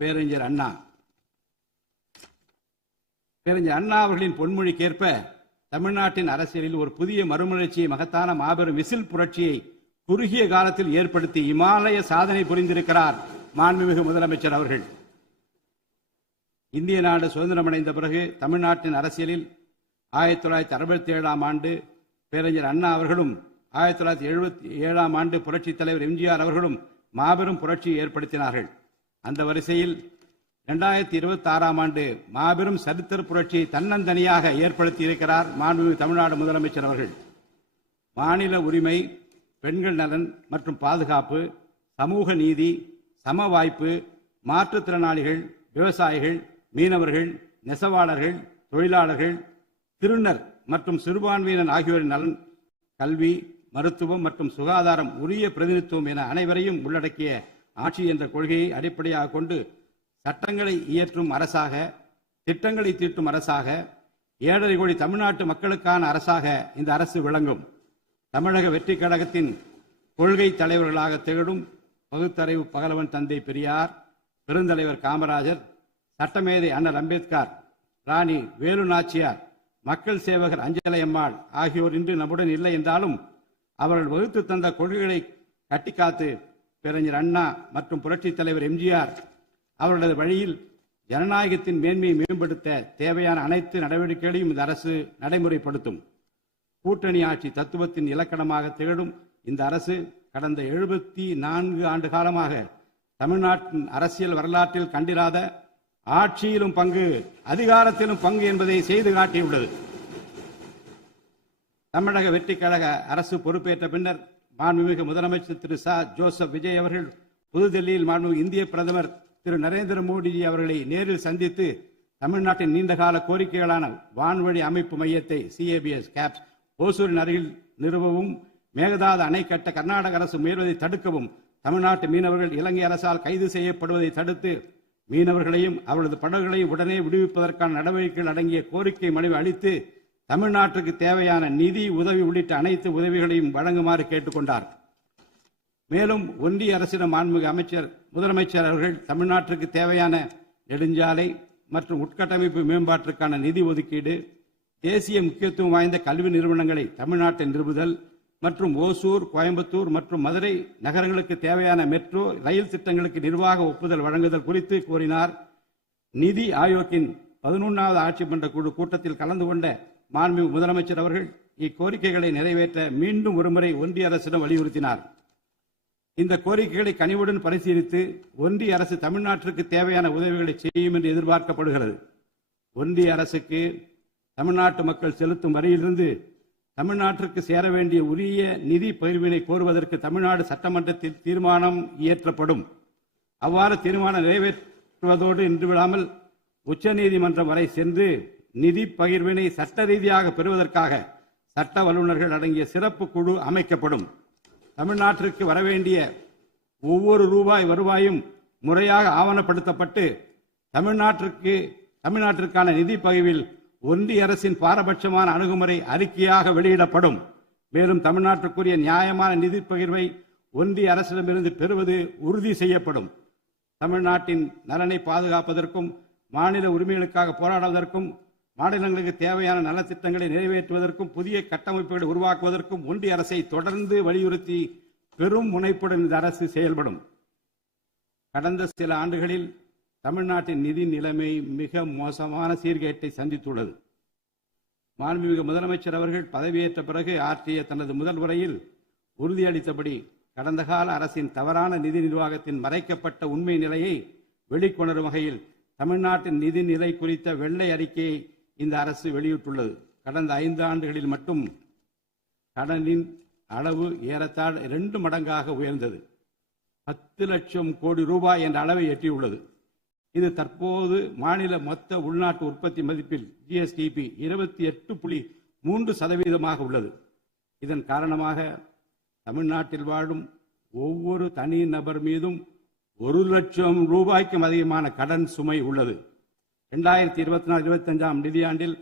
பேரறிஞர் அண்ணா. பேரறிஞர் அண்ணா அவர்களின் பொன்மொழிக்கேற்ப தமிழ்நாட்டின் அரசியலில் ஒரு புதிய மறுமலர்ச்சியை, மகத்தான மாபெரும் விசில் புரட்சியை குறுகிய காலத்தில் ஏற்படுத்தி இமாலய சாதனை புரிந்திருக்கிறார் மாண்புமிகு முதலமைச்சர் அவர்கள். இந்திய நாடு சுதந்திரமடைந்த பிறகு தமிழ்நாட்டின் அரசியலில் 1967ஆம் ஆண்டு பேரறிஞர் அண்ணா அவர்களும் 1977ஆம் ஆண்டு புரட்சித் தலைவர் எம்ஜிஆர் அவர்களும் மாபெரும் புரட்சியை ஏற்படுத்தினார்கள். அந்த வரிசையில் 2026ஆம் ஆண்டு மாபெரும் சரித்திர புரட்சியை தன்னந்தனியாக ஏற்படுத்தி இருக்கிறார் மாண்புமிகு தமிழ்நாடு முதலமைச்சர் அவர்கள். மாநில உரிமை, பெண்கள் நலன் மற்றும் பாதுகாப்பு, சமூக நீதி, சம வாய்ப்பு, மாற்றுத்திறனாளிகள், விவசாயிகள், மீனவர்கள், நெசவாளர்கள், தொழிலாளர்கள், திருநர் மற்றும் சிறுபான்மையினர் ஆகியோரின் நலன், கல்வி, மருத்துவம் மற்றும் சுகாதாரம், உரிய பிரதிநிதித்துவம் என அனைவரையும் உள்ளடக்கிய ஆட்சி என்ற கொள்கையை அடிப்படையாக கொண்டு சட்டங்களை இயற்றும் அரசாக, திட்டங்களை தீட்டும் அரசாக, 7.5 கோடி தமிழ்நாட்டு மக்களுக்கான அரசாக இந்த அரசு விளங்கும். தமிழக வெற்றி கழகத்தின் கொள்கை தலைவர்களாக திகழும் பகுத்தறிவு பகலவன் தந்தை பெரியார், பெருந்தலைவர் காமராஜர், சட்டமேதை அண்ணல் அம்பேத்கர், ராணி வேலு நாச்சியார், மக்கள் சேவகர் அஞ்சலை அம்மாள் ஆகியோர் இன்று நம்முடன் இல்லை என்றாலும் அவர்கள் வகுத்து தந்த கொள்கைகளை கட்டிக்காத்து பேரறிஞர் அண்ணா மற்றும் புரட்சித் தலைவர் எம்ஜிஆர் அவர்களது வழியில் ஜனநாயகத்தின் மேன்மையை மேம்படுத்த தேவையான அனைத்து நடவடிக்கைகளையும் இந்த அரசு நடைமுறைப்படுத்தும். கூட்டணி ஆட்சி தத்துவத்தின் இலக்கணமாக திகழும் இந்த அரசு கடந்த 74 ஆண்டு காலமாக தமிழ்நாட்டின் அரசியல் வரலாற்றில் கண்டிராத ஆட்சியிலும் பங்கு, அதிகாரத்திலும் பங்கு என்பதை செய்து காட்டியுள்ளது. தமிழக வெற்றி கழக அரசு பொறுப்பேற்ற பின்னர் மாண்புமிகு முதலமைச்சர் திரு ச. ஜோசப் விஜய் அவர்கள் புதுதில்லியில் மாண்புமிகு இந்திய பிரதமர் திரு நரேந்திர மோடிஜி அவர்களை நேரில் சந்தித்து தமிழ்நாட்டின் நீண்டகால கோரிக்கைகளான வான்வழி அமைப்பு மையத்தை CABS கேப்ஸ் ஓசூரின் அருகில் நிறுவவும், மேகதாது அணை கட்ட கர்நாடக அரசு முயல்வதை தடுக்கவும், தமிழ்நாட்டு மீனவர்கள் இலங்கை அரசால் கைது செய்யப்படுவதை தடுத்து மீனவர்களையும் அவரது படகுகளையும் உடனே விடுவிப்பதற்கான நடவடிக்கைகள் அடங்கிய கோரிக்கை மனுவை அளித்து தமிழ்நாட்டுக்கு தேவையான நிதி உதவி உள்ளிட்ட அனைத்து உதவிகளையும் வழங்குமாறு கேட்டுக்கொண்டார். மேலும் ஒன்றிய அரசிடம் மாண்புமிகு முதலமைச்சர் அவர்கள் தமிழ்நாட்டிற்கு தேவையான நெடுஞ்சாலை மற்றும் உட்கட்டமைப்பு மேம்பாட்டிற்கான நிதி ஒதுக்கீடு, தேசிய முக்கியத்துவம் வாய்ந்த கல்வி நிறுவனங்களை தமிழ்நாட்டில் நிறுவுதல், மற்றும் ஓசூர், கோயம்புத்தூர் மற்றும் மதுரை நகரங்களுக்கு தேவையான மெட்ரோ ரயில் திட்டங்களுக்கு நிர்வாக ஒப்புதல் வழங்குதல் குறித்து கோரினார். நிதி ஆயோக்கின் 11வது ஆட்சி மன்ற குழு கூட்டத்தில் கலந்து கொண்ட மாண்புமிகு முதலமைச்சர் அவர்கள் இக்கோரிக்கைகளை நிறைவேற்ற மீண்டும் ஒருமுறை ஒன்றிய அரசிடம் வலியுறுத்தினார். இந்த கோரிக்கைகளை கனிவுடன் பரிசீலித்து ஒன்றிய அரசு தமிழ்நாட்டிற்கு தேவையான உதவிகளை செய்யும் என்று எதிர்பார்க்கப்படுகிறது. ஒன்றிய அரசுக்கு தமிழ்நாட்டு மக்கள் செலுத்தும் வரியிலிருந்து தமிழ்நாட்டிற்கு சேர வேண்டிய உரிய நிதி பகிர்வினை கோருவதற்கு தமிழ்நாடு சட்டமன்றத்தில் தீர்மானம் இயற்றப்படும். அவ்வாறு தீர்மானம் நிறைவேற்றுவதோடு நின்றுவிடாமல் உச்சநீதிமன்றம் வரை சென்று நிதி பகிர்வினை சட்ட ரீதியாக பெறுவதற்காக சட்ட வல்லுநர்கள் அடங்கிய சிறப்பு குழு அமைக்கப்படும். தமிழ்நாட்டிற்கு வரவேண்டிய ஒவ்வொரு ரூபாய் வருவாயும் முறையாக ஆவணப்படுத்தப்பட்டு தமிழ்நாட்டிற்கான நிதி பகிர்வில் ஒன்றிய அரசின் பாரபட்சமான அணுகுமுறை அறிக்கையாக வெளியிடப்படும். மேலும் தமிழ்நாட்டுக்குரிய நியாயமான நிதி பகிர்வை ஒன்றிய அரசிடமிருந்து பெறுவது உறுதி செய்யப்படும். தமிழ்நாட்டின் நலனை பாதுகாப்பதற்கும் மாநில உரிமைகளுக்காக போராடுவதற்கும் மாநிலங்களுக்கு தேவையான நலத்திட்டங்களை நிறைவேற்றுவதற்கும் புதிய கட்டமைப்புகளை உருவாக்குவதற்கும் ஒன்றிய அரசை தொடர்ந்து வலியுறுத்தி பெரும் முனைப்புடன் இந்த அரசு செயல்படும். கடந்த சில ஆண்டுகளில் தமிழ்நாட்டின் நிதி நிலைமை மிக மோசமான சீர்கேட்டை சந்தித்துள்ளது. மாண்புமிகு முதலமைச்சர் அவர்கள் பதவியேற்ற பிறகு ஆற்றிய தனது முதல் உரையில் உறுதியளித்தபடி கடந்த கால அரசின் தவறான நிதி நிர்வாகத்தின் மறைக்கப்பட்ட உண்மை நிலையை வெளிக்கொணரும் வகையில் தமிழ்நாட்டின் நிதி நிலை குறித்த வெள்ளை அறிக்கையை இந்த அரசு வெளியிட்டுள்ளது. கடந்த 5 ஆண்டுகளில் மட்டும் கடனின் அளவு ஏறத்தாழ 2 மடங்காக உயர்ந்தது. 10 லட்சம் கோடி ரூபாய் என்ற அளவை எட்டியுள்ளது. இது தற்போது மாநில மொத்த உள்நாட்டு உற்பத்தி மதிப்பில் ஜிஎஸ்டிபி 28.3% உள்ளது. இதன் காரணமாக தமிழ்நாட்டில் வாழும் ஒவ்வொரு தனி நபர் மீதும் 1 லட்சம் ரூபாய்க்கும் அதிகமான கடன் சுமை உள்ளது. 2024-25 நிதியாண்டில்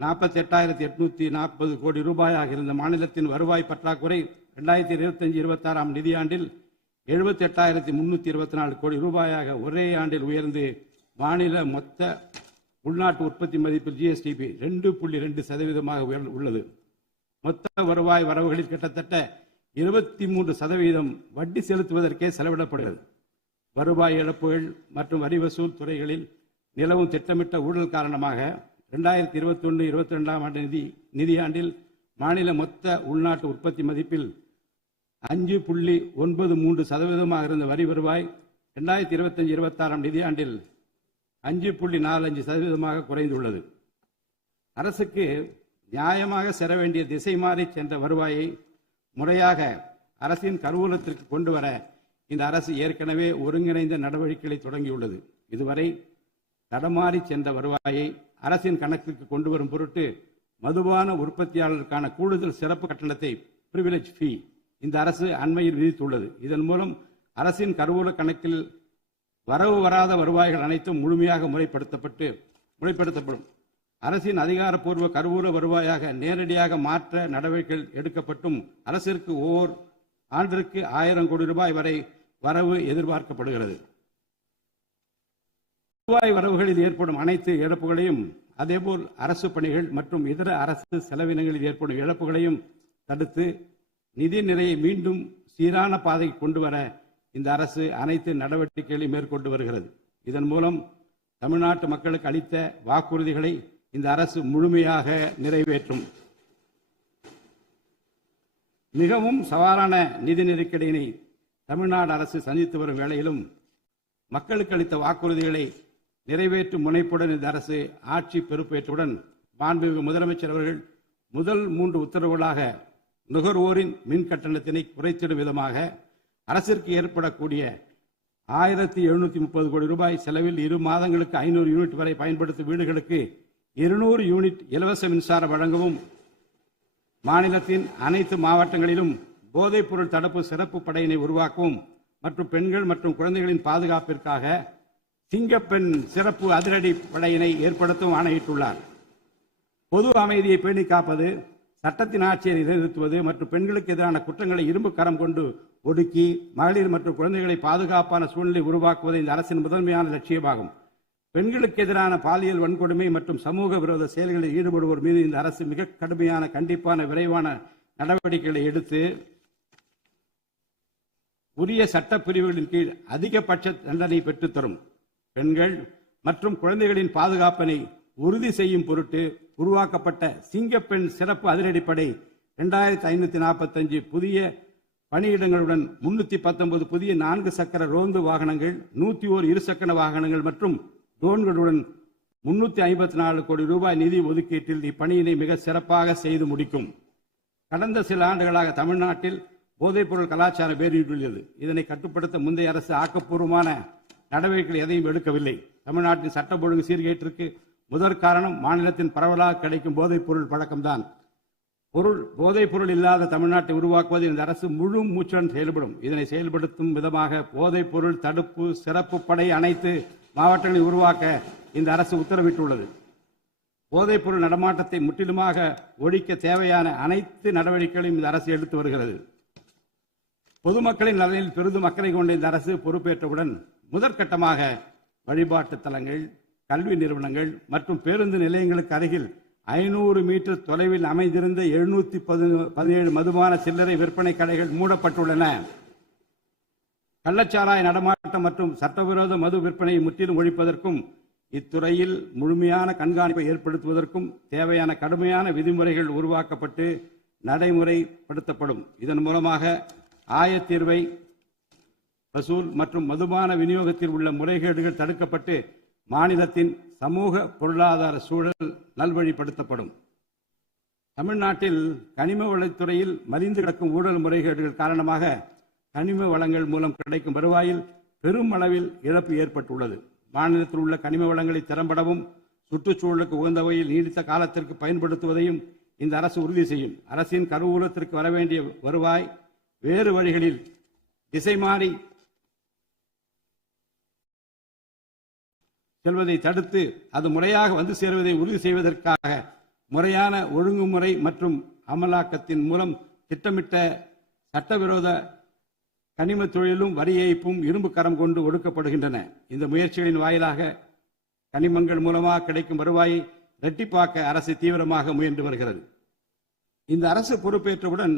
48,840 கோடி ரூபாயாக இருந்த மாநிலத்தின் வருவாய் பற்றாக்குறை 2025-26 நிதியாண்டில் 78,324 கோடி ரூபாயாக ஒரே ஆண்டில் உயர்ந்து மாநில மொத்த உள்நாட்டு உற்பத்தி மதிப்பில் ஜிஎஸ்டிபி 2.2% உள்ளது. மொத்த வருவாய் வரவுகளில் கிட்டத்தட்ட 23% வட்டி செலுத்துவதற்கே செலவிடப்படுகிறது. வருவாய் இழப்புகள் மற்றும் வரி வசூல் துறைகளில் நிலவும் திட்டமிட்ட ஊழல் காரணமாக 2021-22 நிதியாண்டில் மாநில மொத்த உள்நாட்டு உற்பத்தி மதிப்பில் 5.93% இருந்த வரி வருவாய் 2025-26 நிதியாண்டில் 5.45% குறைந்துள்ளது. அரசுக்கு நியாயமாக செல்ல வேண்டிய திசை மாறி சென்ற வருவாயை முறையாக அரசின் கருவூலத்திற்கு கொண்டு வர இந்த அரசு ஏற்கனவே ஒருங்கிணைந்த நடவடிக்கைகளை தொடங்கியுள்ளது. இதுவரை தடமாறி சென்ற வருவாயை அரசின் கணக்கிற்கு கொண்டு வரும் பொருட்டு மதுபான உற்பத்தியாளருக்கான கூடுதல் சிறப்பு கட்டணத்தை பிரிவிலேஜ் ஃபீ இந்த அரசு அண்மையில் விதித்துள்ளது. இதன் மூலம் அரசின் கருவூல கணக்கில் வரவு வராத வருவாய்கள் அனைத்தும் முழுமையாக முறைப்படுத்தப்படும். அரசின் அதிகாரப்பூர்வ கருவூல வருவாயாக நேரடியாக மாற்ற நடவடிக்கைகள் எடுக்கப்பட்டும் அரசிற்கு ஓர் ஆண்டிற்கு 1000 கோடி ரூபாய் வரை வரவு எதிர்பார்க்கப்படுகிறது. வருவாய் வரவுகளில் ஏற்படும் அனைத்து இழப்புகளையும் அதேபோல் அரசு பணிகள் மற்றும் இதர அரசு செலவினங்களில் ஏற்படும் இழப்புகளையும் தடுத்து நிதி நிலையை மீண்டும் சீரான பாதைக்கு கொண்டு வர இந்த அரசு அனைத்து நடவடிக்கைகளையும் மேற்கொண்டு வருகிறது. இதன் மூலம் தமிழ்நாட்டு மக்களுக்கு அளித்த வாக்குறுதிகளை இந்த அரசு முழுமையாக நிறைவேற்றும். மிகவும் சவாலான நிதி நெருக்கடியினை தமிழ்நாடு அரசு சந்தித்து வரும் வேளையிலும் மக்களுக்கு அளித்த வாக்குறுதிகளை நிறைவேற்றும் முனைப்புடன் இந்த அரசு ஆட்சி பொறுப்பேற்றவுடன் மாண்புமிகு முதலமைச்சர் அவர்கள் முதல் 3 உத்தரவுகளாக நுகர்வோரின் மின் கட்டணத்தினை குறைத்திடும் விதமாக அரசிற்கு ஏற்படக்கூடிய 1730 கோடி ரூபாய் செலவில் 2 மாதங்களுக்கு 500 யூனிட் வரை பயன்படுத்தும் வீடுகளுக்கு 200 யூனிட் இலவச மின்சாரம் வழங்கவும், மாநிலத்தின் அனைத்து மாவட்டங்களிலும் போதைப் பொருள் தடுப்பு சிறப்பு படையினை உருவாக்கவும் மற்றும் பெண்கள் மற்றும் குழந்தைகளின் பாதுகாப்பிற்காக சிங்கப்பெண் சிறப்பு அதிரடி படையினை ஏற்படுத்தவும் ஆணையிட்டுள்ளார். பொது அமைதியை பேணி காப்பது, சட்டத்தின் ஆட்சியை நிலைநிறுத்துவது மற்றும் பெண்களுக்கு எதிரான குற்றங்களை இரும்பு கரம் கொண்டு ஒடுக்கி மகளிர் மற்றும் குழந்தைகளை பாதுகாப்பான சூழ்நிலை உருவாக்குவது இந்த அரசின் முதன்மையான லட்சியமாகும். பெண்களுக்கு எதிரான பாலியல் வன்கொடுமை மற்றும் சமூக விரோத செயல்களில் ஈடுபடுவோர் மீது இந்த அரசு மிக கடுமையான கண்டிப்பான விரைவான நடவடிக்கைகளை எடுத்து உரிய சட்டப்பிரிவுகளின் கீழ் அதிகபட்ச தண்டனை பெற்றுத்தரும். பெண்கள் மற்றும் குழந்தைகளின் பாதுகாப்பினை உறுதி செய்யும் பொருட்டு உருவாக்கப்பட்ட சிங்கப்பெண் சிறப்பு அதிரடிப்படை 2545 புதிய பணியிடங்களுடன் 319 புதிய 4 சக்கர ரோந்து வாகனங்கள், 101 இருசக்கர வாகனங்கள் மற்றும் ட்ரோன்களுடன் 354 கோடி ரூபாய் நிதி ஒதுக்கீட்டில் இப்பணியினை மிக சிறப்பாக செய்து முடிக்கும். கடந்த சில ஆண்டுகளாக தமிழ்நாட்டில் போதைப்பொருள் கலாச்சாரம் வேரூன்றியுள்ளது. இதனை கட்டுப்படுத்த முந்தைய அரசு ஆக்கப்பூர்வமான நடவடிக்கைகள் எதையும் எடுக்கவில்லை. தமிழ்நாட்டின் சட்டம் ஒழுங்கு சீர்கேட்டிற்கு முதற் காரணம் மாநிலத்தின் பரவலாக கிடைக்கும் போதைப்பொருள் பழக்கம்தான். போதைப்பொருள் இல்லாத தமிழ்நாட்டை உருவாக்குவது இந்த அரசு முழு மூச்சுடன் செயல்படும். இதனை செயல்படுத்தும் விதமாக போதைப்பொருள் தடுப்பு சிறப்பு படை அனைத்து மாவட்டங்களில் உருவாக்க இந்த அரசு உத்தரவிட்டுள்ளது. போதைப்பொருள் நடமாட்டத்தை முற்றிலுமாக ஒழிக்க தேவையான அனைத்து நடவடிக்கைகளையும் இந்த அரசு எடுத்து வருகிறது. பொதுமக்களின் நலனில் பெரிதும் அக்கறை கொண்ட இந்த அரசு பொறுப்பேற்றவுடன் முதற்கட்டமாக வழிபாட்டு தலங்கள், கல்வி நிறுவனங்கள் மற்றும் பேருந்து நிலையங்களுக்கு அருகில் 500 மீட்டர் தொலைவில் அமைந்திருந்த 717 மதுபான சில்லறை விற்பனை கடைகள் மூடப்பட்டுள்ளன. கள்ளச்சாராய நடமாட்டம் மற்றும் சட்டவிரோத மது விற்பனையை முற்றிலும் ஒழிப்பதற்கும் இத்துறையில் முழுமையான கண்காணிப்பை ஏற்படுத்துவதற்கும் தேவையான கடுமையான விதிமுறைகள் உருவாக்கப்பட்டு நடைமுறைப்படுத்தப்படும். இதன் மூலமாக ஆயத்தீர்வை வசூல் மற்றும் மதுபான விநியோகத்தில் உள்ள முறைகேடுகள் தடுக்கப்பட்டு மாநிலத்தின் சமூக பொருளாதார சூழல் நல்வழிப்படுத்தப்படும். தமிழ்நாட்டில் கனிம வளத்துறையில் மலிந்து கிடக்கும் ஊழல் முறைகேடுகள் காரணமாக கனிம வளங்கள் மூலம் கிடைக்கும் வருவாயில் பெரும் அளவில் இழப்பு ஏற்பட்டுள்ளது. மாநிலத்தில் உள்ள கனிம வளங்களை திறம்படவும் சுற்றுச்சூழலுக்கு உகந்த வகையில் நீடித்த காலத்திற்கு பயன்படுத்துவதையும் இந்த அரசு உறுதி செய்யும். அரசின் கருவூலத்திற்கு வரவேண்டிய வருவாய் வேறு வழிகளில் திசை மாறி செல்வதை தடுத்து அது முறையாக வந்து சேருவதை உறுதி செய்வதற்காக முறையான ஒழுங்குமுறை மற்றும் அமலாக்கத்தின் மூலம் திட்டமிட்ட சட்டவிரோத கனிம தொழிலும் வரி ஏய்ப்பும் இரும்பு கரம் கொண்டு ஒடுக்கப்படுகின்றன. இந்த முயற்சிகளின் வாயிலாக கனிமங்கள் மூலமாக கிடைக்கும் வருவாயை இரட்டிப்பாக்க அரசு தீவிரமாக முயன்று வருகிறது. இந்த அரசு பொறுப்பேற்றவுடன்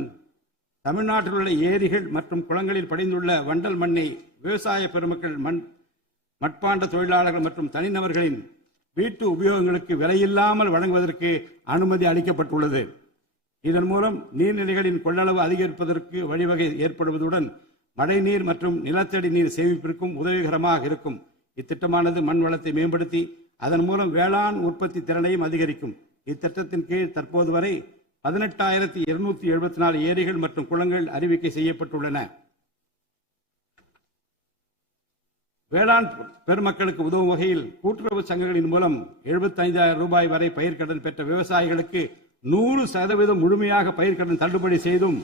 தமிழ்நாட்டில் உள்ள ஏரிகள் மற்றும் குளங்களில் படிந்துள்ள வண்டல் மண்ணை விவசாய பெருமக்கள், மட்பாண்ட தொழிலாளர்கள் மற்றும் தனிநபர்களின் வீட்டு உபயோகங்களுக்கு விலையில்லாமல் வழங்குவதற்கு அனுமதி அளிக்கப்பட்டுள்ளது. இதன் மூலம் நீர்நிலைகளின் கொள்ளளவு அதிகரிப்பதற்கு வழிவகை ஏற்படுவதுடன் மழைநீர் மற்றும் நிலத்தடி நீர் சேமிப்பிற்கும் உதவிகரமாக இருக்கும். இத்திட்டமானது மண் வளத்தை மேம்படுத்தி அதன் மூலம் வேளாண் உற்பத்தி திறனையும் அதிகரிக்கும். இத்திட்டத்தின் கீழ் தற்போது வரை 18,274 ஏரிகள் மற்றும் குளங்கள் அறிவிக்கை செய்யப்பட்டுள்ளன. வேளாண் பெருமக்களுக்கு உதவும் வகையில் கூட்டுறவு சங்கங்களின் மூலம் 75,000 ரூபாய் வரை பயிர்க்கடன் பெற்ற விவசாயிகளுக்கு 100% முழுமையாக பயிர்க்கடன் தள்ளுபடி செய்தும்,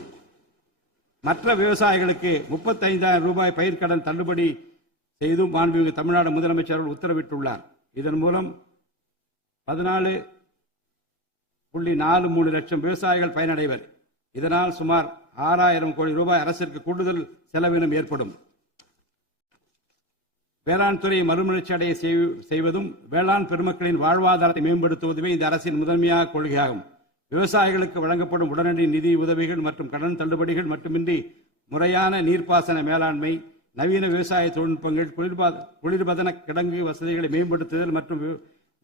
மற்ற விவசாயிகளுக்கு 35,000 ரூபாய் பயிர்க்கடன் தள்ளுபடி செய்தும் மாண்புமிகு தமிழ்நாடு முதலமைச்சர் உத்தரவிட்டுள்ளார். இதன் மூலம் 14.43 லட்சம் விவசாயிகள் பயனடைவர். இதனால் சுமார் 6,000 கோடி ரூபாய் அரசிற்கு கூடுதல் செலவினம் ஏற்படும். வேளாண் துறையை மறுமலர்ச்சி அடைய செய்வதும் வேளாண் பெருமக்களின் வாழ்வாதாரத்தை மேம்படுத்துவதுமே இந்த அரசின் முதன்மையாக கொள்கையாகும். விவசாயிகளுக்கு வழங்கப்படும் உடனடி நிதி உதவிகள் மற்றும் கடன் தள்ளுபடிகள் மட்டுமின்றி முறையான நீர்ப்பாசன மேலாண்மை, நவீன விவசாய தொழில்நுட்பங்கள், குளிர்பதன கிடங்கு வசதிகளை மேம்படுத்துதல் மற்றும்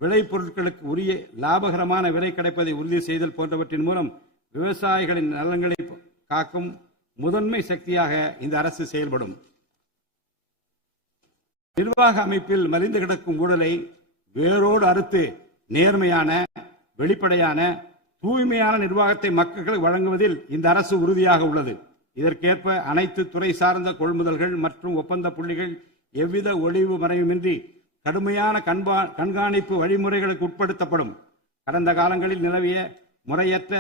விளைபொருட்களுக்கு உரிய லாபகரமான விலை கிடைப்பதை உறுதி செய்தல் போன்றவற்றின் மூலம் விவசாயிகளின் நலன்களை காக்கும் முதன்மை சக்தியாக இந்த அரசு செயல்படும். நிர்வாக அமைப்பில் மலிந்து கிடக்கும் ஊழலை வேரோடு அறுத்து நேர்மையான, வெளிப்படையான, தூய்மையான நிர்வாகத்தை மக்களுக்கு வழங்குவதில் இந்த அரசு உறுதியாக உள்ளது. இதற்கேற்ப அனைத்து துறை சார்ந்த கொள்முதல்கள் மற்றும் ஒப்பந்த புள்ளிகள் எவ்வித ஒளிவு மறைவுமின்றி கடுமையான கண்காணிப்பு வழிமுறைகளுக்கு உட்படுத்தப்படும். கடந்த காலங்களில் நிலவிய முறையற்ற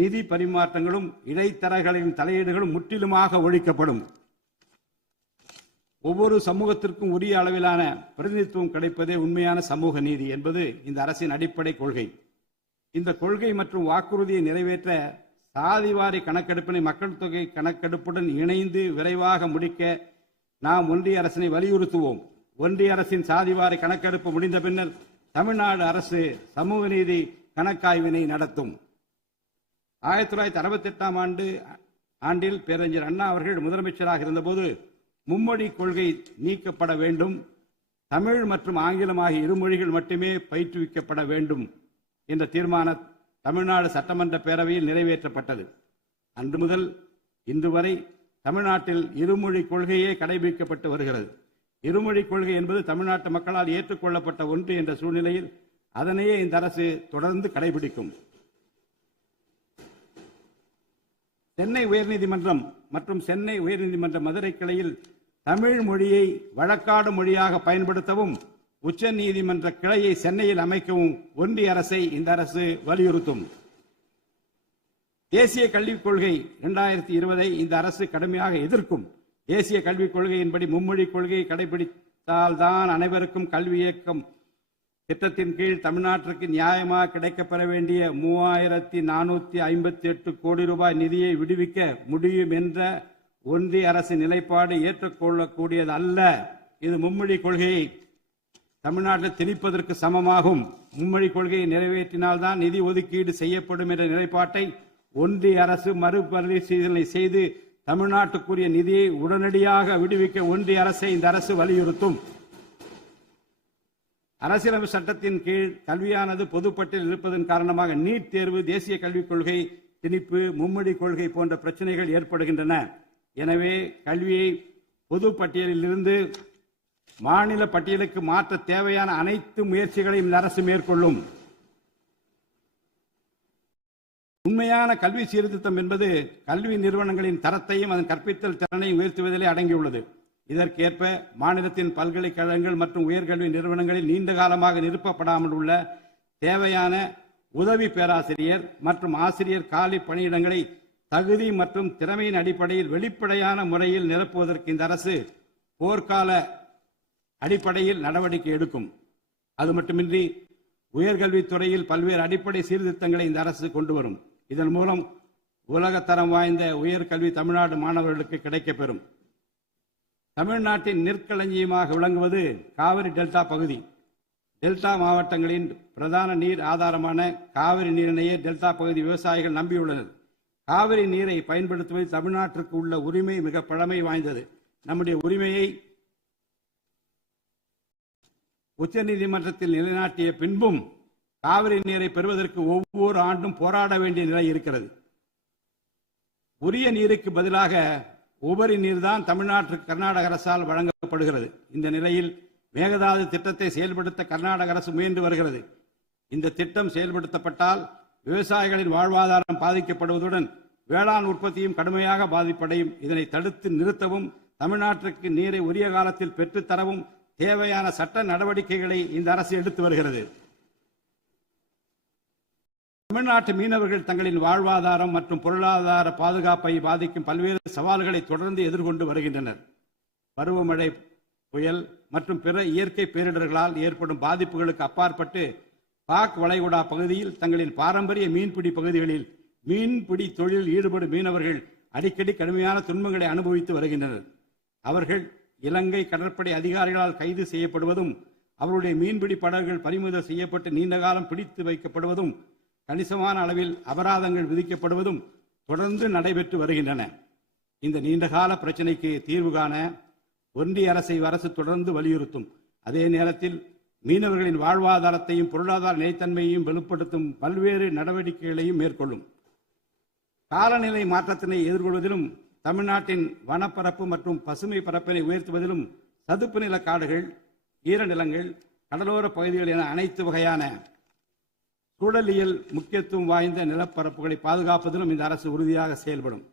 நிதி பரிமாற்றங்களும் இடைத்தரகர்களின் தலையீடுகளும் முற்றிலுமாக ஒழிக்கப்படும். ஒவ்வொரு சமூகத்திற்கும் உரிய அளவிலான பிரதிநிதித்துவம் கிடைப்பதே உண்மையான சமூக நீதி என்பது இந்த அரசின் அடிப்படை கொள்கை. இந்த கொள்கை மற்றும் வாக்குறுதியை நிறைவேற்ற சாதிவாரி கணக்கெடுப்பினை மக்கள் தொகை கணக்கெடுப்புடன் இணைந்து விரைவாக முடிக்க நாம் ஒன்றிய அரசினை வலியுறுத்துவோம். ஒன்றிய அரசின் சாதிவாரி கணக்கெடுப்பு முடிந்த பின்னர் தமிழ்நாடு அரசு சமூக நீதி கணக்காய்வினை நடத்தும். 1968 ஆண்டில் பேரறிஞர் அண்ணா அவர்கள் முதலமைச்சராக இருந்தபோது மும்மொழி கொள்கை நீக்கப்பட வேண்டும், தமிழ் மற்றும் ஆங்கிலம் ஆகிய இருமொழிகள் மட்டுமே பயிற்றுவிக்கப்பட வேண்டும் என்ற தீர்மானம் தமிழ்நாடு சட்டமன்ற பேரவையில் நிறைவேற்றப்பட்டது. அன்று முதல் இன்று வரை தமிழ்நாட்டில் இருமொழி கொள்கையே கடைபிடிக்கப்பட்டு வருகிறது. இருமொழி கொள்கை என்பது தமிழ்நாட்டு மக்களால் ஏற்றுக்கொள்ளப்பட்ட ஒன்று என்ற சூழ்நிலையில் அதனையே இந்த அரசு தொடர்ந்து கடைபிடிக்கும். சென்னை உயர்நீதிமன்றம் மற்றும் சென்னை உயர்நீதிமன்ற மதுரை கிளையில் தமிழ் மொழியை வழக்காடு மொழியாக பயன்படுத்தவும் உச்ச நீதிமன்ற கிளையை சென்னையில் அமைக்கவும் ஒன்றிய அரசை இந்த அரசு வலியுறுத்தும். தேசிய கல்விக் கொள்கை 2020 இந்த அரசு கடுமையாக எதிர்க்கும். தேசிய கல்விக் கொள்கையின்படி மும்மொழி கொள்கையை கடைபிடித்தால்தான் அனைவருக்கும் கல்வி இயக்கம் திட்டத்தின் கீழ் தமிழ்நாட்டிற்கு நியாயமாக கிடைக்கப்பெற வேண்டிய 3458 கோடி ரூபாய் நிதியை விடுவிக்க முடியும் என்ற ஒன்றிய அரசு நிலைப்பாடு ஏற்றுக்கொள்ளக்கூடியது அல்ல. இது மும்மொழி கொள்கையை தமிழ்நாட்டில் திணிப்பதற்கு சமமாகும். மும்மொழி கொள்கையை நிறைவேற்றினால்தான் நிதி ஒதுக்கீடு செய்யப்படும் என்ற நிலைப்பாட்டை ஒன்றிய அரசு மறுபரிசீலனை செய்து தமிழ்நாட்டுக்குரிய நிதியை உடனடியாக விடுவிக்க ஒன்றிய அரசை இந்த அரசு வலியுறுத்தும். அரசியலமைப்பு சட்டத்தின் கீழ் கல்வியானது பொதுப்பட்டியலில் இருப்பதன் காரணமாக நீட் தேர்வு, தேசிய கல்விக் கொள்கை திணிப்பு, மும்மொழி கொள்கை போன்ற பிரச்சனைகள் ஏற்படுகின்றன. எனவே கல்வியை பொது பட்டியலில் இருந்து மாநில பட்டியலுக்கு மாற்ற தேவையான அனைத்து முயற்சிகளையும் இந்த அரசு மேற்கொள்ளும். உண்மையான கல்வி சீர்திருத்தம் என்பது கல்வி நிறுவனங்களின் தரத்தையும் அதன் கற்பித்தல் திறனையும் உயர்த்துவதிலே அடங்கியுள்ளது. இதற்கேற்ப மாநிலத்தின் பல்கலைக்கழகங்கள் மற்றும் உயர்கல்வி நிறுவனங்களில் நீண்ட காலமாக நிரப்பப்படாமல் உள்ள தேவையான உதவி பேராசிரியர் மற்றும் ஆசிரியர் காலி பணியிடங்களை தகுதி மற்றும் திறமையின் அடிப்படையில் வெளிப்படையான முறையில் நிரப்புவதற்கு இந்த அரசு போர்க்கால அடிப்படையில் நடவடிக்கை எடுக்கும். அது மட்டுமின்றி உயர்கல்வித்துறையில் பல்வேறு அடிப்படை சீர்திருத்தங்களை இந்த அரசு கொண்டு வரும். இதன் மூலம் உலகத்தரம் வாய்ந்த உயர்கல்வி தமிழ்நாடு மாணவர்களுக்கு கிடைக்கப்பெறும். தமிழ்நாட்டின் நெற்களஞ்சியமாக விளங்குவது காவிரி டெல்டா பகுதி. டெல்டா மாவட்டங்களின் பிரதான நீர் ஆதாரமான காவிரி நீரினையே டெல்டா பகுதி விவசாயிகள் நம்பியுள்ளனர். காவிரி நீரை பயன்படுத்துவதில் தமிழ்நாட்டிற்கு உள்ள உரிமை மிக பழமை வாய்ந்தது. நம்முடைய உரிமையை உச்சநீதிமன்றத்தில் நிலைநாட்டிய பின்பும் காவிரி நீரை பெறுவதற்கு ஒவ்வொரு ஆண்டும் போராட வேண்டிய நிலை இருக்கிறது. உரிய நீருக்கு பதிலாக உபரி நீர்தான் தமிழ்நாட்டிற்கு கர்நாடக அரசால் வழங்கப்படுகிறது. இந்த நிலையில் மேகதாது திட்டத்தை செயல்படுத்த கர்நாடக அரசு முயன்று வருகிறது. இந்த திட்டம் செயல்படுத்தப்பட்டால் விவசாயிகளின் வாழ்வாதாரம் பாதிக்கப்படுவதுடன் வேளாண் உற்பத்தியும் கடுமையாக பாதிப்படையும். இதனை தடுத்து நிறுத்தவும் தமிழ்நாட்டிற்கு நீரை உரிய காலத்தில் பெற்றுத்தரவும் தேவையான சட்ட நடவடிக்கைகளை இந்த அரசு எடுத்து வருகிறது. தமிழ்நாட்டு மீனவர்கள் தங்களின் வாழ்வாதாரம் மற்றும் பொருளாதார பாதுகாப்பை பாதிக்கும் பல்வேறு சவால்களை தொடர்ந்து எதிர்கொண்டு வருகின்றனர். பருவமழை, புயல் மற்றும் பிற இயற்கை பேரிடர்களால் ஏற்படும் பாதிப்புகளுக்கு அப்பாற்பட்டு பாக் வளைகுடா பகுதியில் தங்களின் பாரம்பரிய மீன்பிடி பகுதிகளில் மீன்பிடி தொழிலில் ஈடுபடும் மீனவர்கள் அடிக்கடி கடுமையான துன்பங்களை அனுபவித்து வருகின்றனர். அவர்கள் இலங்கை கடற்படை அதிகாரிகளால் கைது செய்யப்படுவதும் அவருடைய மீன்பிடி படகுகள் பறிமுதல் செய்யப்பட்டு நீண்ட காலம் பிடித்து வைக்கப்படுவதும் கணிசமான அளவில் அபராதங்கள் விதிக்கப்படுவதும் தொடர்ந்து நடைபெற்று வருகின்றன. இந்த நீண்டகால பிரச்சினைக்கு தீர்வு காண ஒன்றிய அரசு தொடர்ந்து வலியுறுத்தும். அதே நேரத்தில் மீனவர்களின் வாழ்வாதாரத்தையும் பொருளாதார நிலைத்தன்மையையும் வலுப்படுத்தும் பல்வேறு நடவடிக்கைகளையும் மேற்கொள்ளும். காலநிலை மாற்றத்தினை எதிர்கொள்வதிலும் தமிழ்நாட்டின் வனப்பரப்பு மற்றும் பசுமை பரப்பினை உயர்த்துவதிலும் சதுப்பு நில காடுகள், ஈரநிலங்கள், கடலோர பகுதிகள் என அனைத்து வகையான சூழலியல் முக்கியத்துவம் வாய்ந்த நிலப்பரப்புகளை பாதுகாப்பதிலும் இந்த அரசு உறுதியாக செயல்படும்.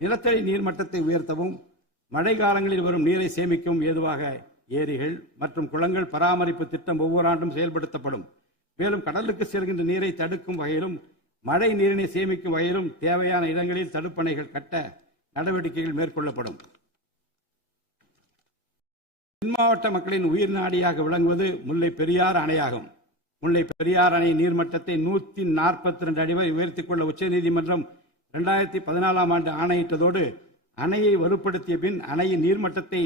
நிலத்தடி நீர்மட்டத்தை உயர்த்தவும் மழை காலங்களில் வரும் நீரை சேமிக்கவும் ஏதுவாக ஏரிகள் மற்றும் குளங்கள் பராமரிப்பு திட்டம் ஒவ்வொரு ஆண்டும் செயல்படுத்தப்படும். மேலும் கடலுக்கு செல்கின்ற நீரை தடுக்கும் வகையிலும் மழை நீரினை சேமிக்கும் வகையிலும் தேவையான இடங்களில் தடுப்பணைகள் கட்ட நடவடிக்கைகள் மேற்கொள்ளப்படும். தென் மாவட்ட மக்களின் உயிர் நாடியாக விளங்குவது முல்லை பெரியாறு அணையாகும். முல்லை பெரியாறு அணை நீர்மட்டத்தை 142 அடி வரை உயர்த்திக் கொள்ள உச்சநீதிமன்றம் 2014 ஆண்டு ஆணையிட்டதோடு அணையை வலுப்படுத்திய பின் அணையின் நீர்மட்டத்தை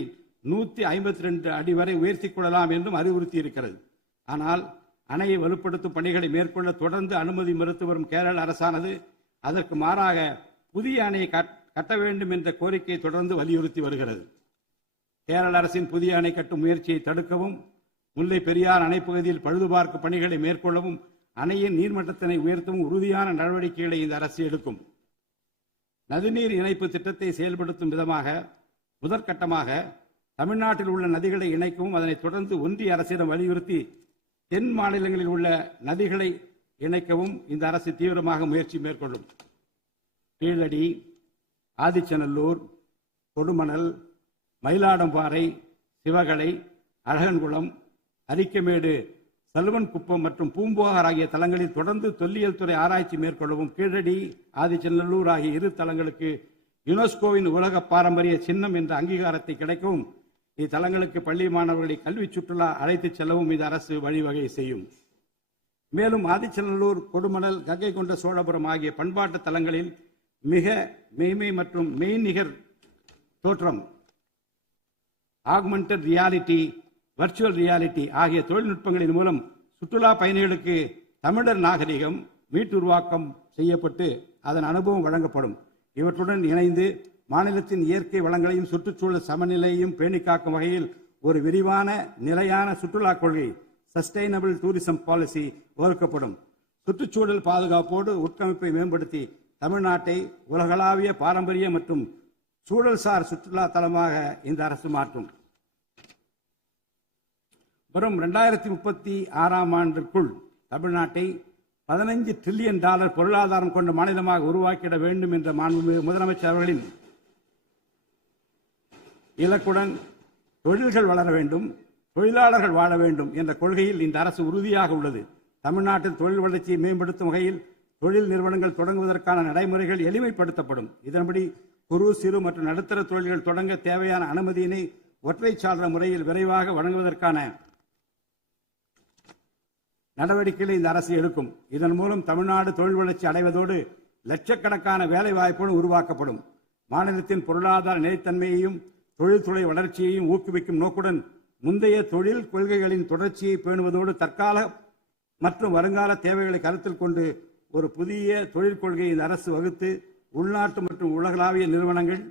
152 அடி வரை உயர்த்திக் கொள்ளலாம் என்றும் அறிவுறுத்தியிருக்கிறது. ஆனால் அணையை வலுப்படுத்தும் பணிகளை மேற்கொள்ள தொடர்ந்து அனுமதி மறுத்து வரும் கேரள அரசானது அதற்கு மாறாக புதிய அணையை கட்ட வேண்டும் என்ற கோரிக்கையை தொடர்ந்து வலியுறுத்தி வருகிறது. கேரள அரசின் புதிய அணை கட்டும் முயற்சியை தடுக்கவும், முல்லை பெரியார் அணைப்பகுதியில் பழுதுபார்க்கும் பணிகளை மேற்கொள்ளவும், அணையின் நீர்மட்டத்தினை உயர்த்தவும் உறுதியான நடவடிக்கைகளை இந்த அரசு எடுக்கும். நதிநீர் இணைப்பு திட்டத்தை செயல்படுத்தும் விதமாக முதற்கட்டமாக தமிழ்நாட்டில் உள்ள நதிகளை இணைக்கவும், அதனைத் தொடர்ந்து ஒன்றிய அரசிடம் வலியுறுத்தி தென் மாநிலங்களில் உள்ள நதிகளை இணைக்கவும் இந்த அரசு தீவிரமாக முயற்சி மேற்கொள்ளும். கீழடி, ஆதிச்சநல்லூர், கொடுமணல், மயிலாடும்பாறை, சிவகலை, அழகன்குளம், அரிக்கமேடு, சலுவன்குப்பம் மற்றும் பூம்புகார் ஆகிய தலங்களில் தொடர்ந்து தொல்லியல் துறை ஆராய்ச்சி மேற்கொள்ளவும், கீழடி, ஆதிச்சநல்லூர் ஆகிய இரு தலங்களுக்கு யுனெஸ்கோவின் உலக பாரம்பரிய சின்னம் என்ற அங்கீகாரத்தை கிடைக்கவும், இத்தலங்களுக்கு பள்ளி மாணவர்களை கல்வி சுற்றுலா அழைத்துச் செல்லவும் இந்த அரசு வழிவகை செய்யும். மேலும் ஆதிச்சநல்லூர், கொடுமணல், கங்கை கொண்ட சோழபுரம் ஆகிய பண்பாட்டு தலங்களில் மிக மெய்மை மற்றும் மெய்நிகர் தோற்றம், ஆக்மெண்டட் ரியாலிட்டி, வர்ச்சுவல் ரியாலிட்டி ஆகிய தொழில்நுட்பங்களின் மூலம் சுற்றுலா பயணிகளுக்கு தமிழர் நாகரிகம் மீட்டுருவாக்கம் செய்யப்பட்டு அதன் அனுபவம் வழங்கப்படும். இவற்றுடன் இணைந்து மாநிலத்தின் இயற்கை வளங்களையும் சுற்றுச்சூழல் சமநிலையையும் பேணிக்காக்கும் வகையில் ஒரு விரிவான நிலையான சுற்றுலா கொள்கை, சஸ்டைனபிள் டூரிசம் பாலிசி வகுக்கப்படும். சுற்றுச்சூழல் பாதுகாப்போடு உட்கமைப்பை மேம்படுத்தி தமிழ்நாட்டை உலகளாவிய பாரம்பரிய மற்றும் சூழல்சார் சுற்றுலா தலமாக இந்த அரசு மாற்றும். வரும் 2036 ஆண்டிற்குள் தமிழ்நாட்டை $15 டிரில்லியன் பொருளாதாரம் கொண்ட மாநிலமாக உருவாக்கிட வேண்டும் என்ற முதலமைச்சர் அவர்களின் இலக்குடன் தொழில்கள் வளர வேண்டும், தொழிலாளர்கள் வாழ வேண்டும் என்ற கொள்கையில் இந்த அரசு உறுதியாக உள்ளது. தமிழ்நாட்டில் தொழில் வளர்ச்சியை மேம்படுத்தும் வகையில் தொழில் நிறுவனங்கள் தொடங்குவதற்கான நடைமுறைகள் எளிமைப்படுத்தப்படும். இதன்படி குறு, சிறு மற்றும் நடுத்தர தொழில்கள் தொடங்க தேவையான அனுமதியினை ஒற்றைச்சாளர முறையில் விரைவாக வழங்குவதற்கான நடவடிக்கைகளை இந்த அரசு எடுக்கும். இதன் மூலம் தமிழ்நாடு தொழில் வளர்ச்சி அடைவதோடு லட்சக்கணக்கான வேலை வாய்ப்புகள் உருவாக்கப்படும். மாநிலத்தின் பொருளாதார நிலைத்தன்மையையும் தொழில்துறை வளர்ச்சியையும் ஊக்குவிக்கும் நோக்குடன் முந்தைய தொழில் கொள்கைகளின் தொடர்ச்சியை பேணுவதோடு தற்கால மற்றும் வருங்கால தேவைகளை கருத்தில் கொண்டு ஒரு புதிய தொழில் கொள்கையை இந்த அரசு வகுத்து உள்நாட்டு மற்றும் உலகளாவிய நிறுவனங்கள்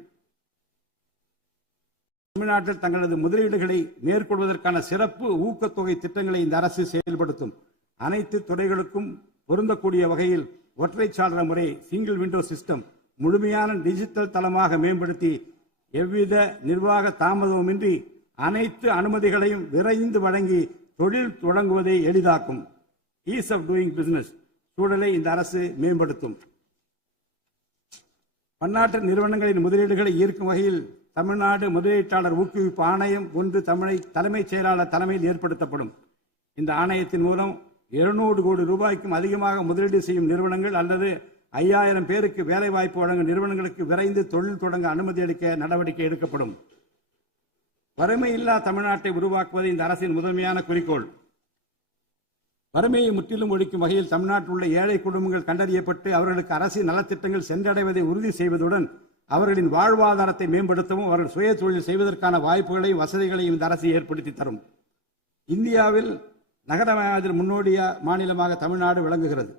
தமிழ்நாட்டில் தங்களது முதலீடுகளை மேற்கொள்வதற்கான சிறப்பு ஊக்கத்தொகை திட்டங்களை இந்த அரசு செயல்படுத்தும். அனைத்து துறைகளுக்கும் பொருந்தக்கூடிய வகையில் ஒற்றைச்சாளர முறை, சிங்கிள் விண்டோ சிஸ்டம் முழுமையான டிஜிட்டல் தளமாக மேம்படுத்தி எவ்வித நிர்வாக தாமதமுமின்றி அனைத்து அனுமதிகளையும் விரைந்து வழங்கி தொழில் தொடங்குவதை எளிதாக்கும். ஈஸ் ஆஃப் டூயிங் பிசினஸ் சூழலை இந்த அரசு மேம்படுத்தும். பன்னாட்டு நிறுவனங்களின் முதலீடுகளை ஈர்க்கும் வகையில் தமிழ்நாடு முதலீட்டாளர் ஊக்குவிப்பு ஆணையம் ஒன்று தலைமைச் செயலாளர் தலைமையில் ஏற்படுத்தப்படும். இந்த ஆணையத்தின் மூலம் 200 கோடி ரூபாய்க்கும் அதிகமாக முதலீடு செய்யும் நிறுவனங்கள் அல்லது 5000 பேருக்கு வேலைவாய்ப்பு வழங்கும் நிறுவனங்களுக்கு விரைந்து தொழில் தொடங்க அனுமதி அளிக்க நடவடிக்கை எடுக்கப்படும். வறுமையில்லா தமிழ்நாட்டை உருவாக்குவது இந்த அரசின் முதன்மையான குறிக்கோள். வறுமையை முற்றிலும் ஒழிக்கும் வகையில் தமிழ்நாட்டில் உள்ள ஏழை குடும்பங்கள் கண்டறியப்பட்டு அவர்களுக்கு அரசின் நலத்திட்டங்கள் சென்றடைவதை உறுதி செய்வதுடன் அவர்களின் வாழ்வாதாரத்தை மேம்படுத்தவும் அவர்கள் சுய தொழில் செய்வதற்கான வாய்ப்புகளையும் வசதிகளையும் இந்த அரசு ஏற்படுத்தி தரும். இந்தியாவில் நகரமயமாதல் முன்னோடிய மாநிலமாக தமிழ்நாடு விளங்குகிறது.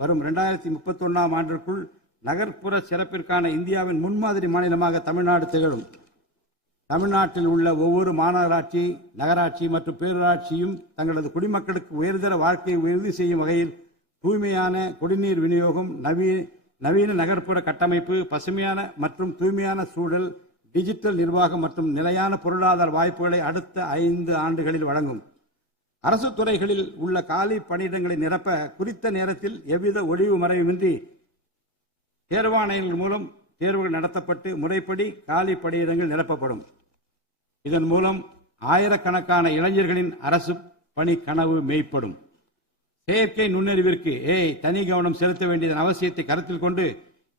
வரும் 2031 ஆண்டிற்குள் நகர்ப்புற சிறப்பிற்கான இந்தியாவின் முன்மாதிரி மாநிலமாக தமிழ்நாடு திகழும். தமிழ்நாட்டில் உள்ள ஒவ்வொரு மாநகராட்சி, நகராட்சி மற்றும் பேரூராட்சியும் தங்களது குடிமக்களுக்கு உயர்தர வாழ்க்கையை உறுதி செய்யும் வகையில் தூய்மையான குடிநீர் விநியோகம், நவீன நகர்ப்புற கட்டமைப்பு, பசுமையான மற்றும் தூய்மையான சூழல், டிஜிட்டல் நிர்வாகம் மற்றும் நிலையான பொருளாதார வாய்ப்புகளை அடுத்த 5 ஆண்டுகளில் வழங்கும். அரசு துறைகளில் உள்ள காலி பணியிடங்களை நிரப்ப குறித்த நேரத்தில் எவ்வித ஒளிவு மறைவுமின்றி தேர்வாணையங்கள் மூலம் தேர்வுகள் நடத்தப்பட்டு முறைப்படி காலி பணியிடங்கள் நிரப்பப்படும். இதன் மூலம் ஆயிரக்கணக்கான இளைஞர்களின் அரசு பணி கனவு மெய்ப்படும். செயற்கை நுண்ணறிவிற்கு தனி கவனம் செலுத்த வேண்டியதன் அவசியத்தை கருத்தில் கொண்டு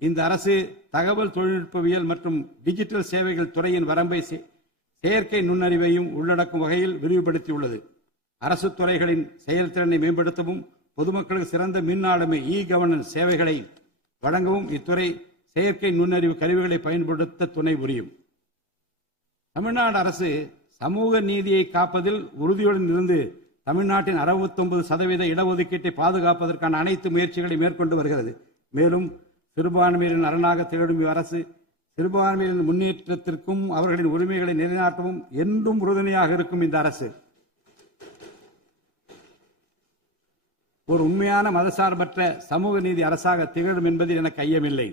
இந்த அரசு தகவல் தொழில்நுட்பவியல் மற்றும் டிஜிட்டல் சேவைகள் துறையின் வரம்பை செயற்கை நுண்ணறிவையும் உள்ளடக்கும் வகையில் விரிவுபடுத்தியுள்ளது. அரசு துறைகளின் செயல்திறனை மேம்படுத்தவும் பொதுமக்களுக்கு சிறந்த மின் ஆளுமை கவர்னன்ஸ் சேவைகளை வழங்கவும் இத்துறை செயற்கை நுண்ணறிவு கருவிகளை பயன்படுத்த துணை புரியும். தமிழ்நாடு அரசு சமூக நீதியை காப்பதில் உறுதியுடன் இருந்து தமிழ்நாட்டின் 69% இடஒதுக்கீட்டை பாதுகாப்பதற்கான அனைத்து முயற்சிகளை மேற்கொண்டு வருகிறது. மேலும் சிறுபான்மையினரின் அரணாக திகழும் இவ்வரசு சிறுபான்மையினரின் முன்னேற்றத்திற்கும் அவர்களின் உரிமைகளை நிலைநாட்டவும் என்றும் உறுதுணையாக இருக்கும் இந்த அரசு ஒரு உண்மையான மதசார்பற்ற சமூக நீதி அரசாக திகழும் என்பதில் எனக்கு ஐயமில்லை.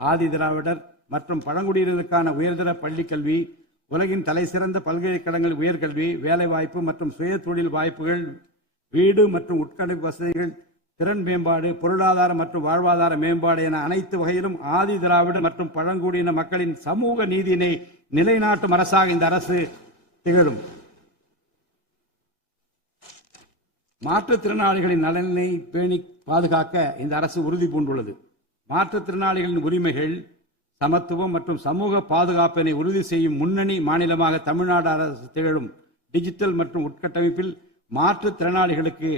ஆதி திராவிடர் மற்றும் பழங்குடியினருக்கான உயர்தர பள்ளிக்கல்வி, உலகின் தலைசிறந்த பல்கலைக்கழகங்கள் உயர்கல்வி, வேலைவாய்ப்பு மற்றும் சுய தொழில் வாய்ப்புகள், வீடு மற்றும் உட்கட்டமைப்பு வசதிகள், திறன் மேம்பாடு, பொருளாதார மற்றும் வாழ்வாதார மேம்பாடு என அனைத்து வகையிலும் ஆதி திராவிடர் மற்றும் பழங்குடியின மக்களின் சமூக நீதியினை நிலைநாட்டும் அரசாக இந்த அரசு திகழும். மாற்றுத்திறனாளிகளின் நலனை பேணி பாதுகாக்க இந்த அரசு உறுதி பூண்டுள்ளது. மாற்றுத்திறனாளிகளின் உரிமைகள், சமத்துவம் மற்றும் சமூக பாதுகாப்பினை உறுதி செய்யும் முன்னணி மாநிலமாக தமிழ்நாடு அரசு திகழும். டிஜிட்டல் மற்றும் உட்கட்டமைப்பில் மாற்றுத்திறனாளிகளுக்கு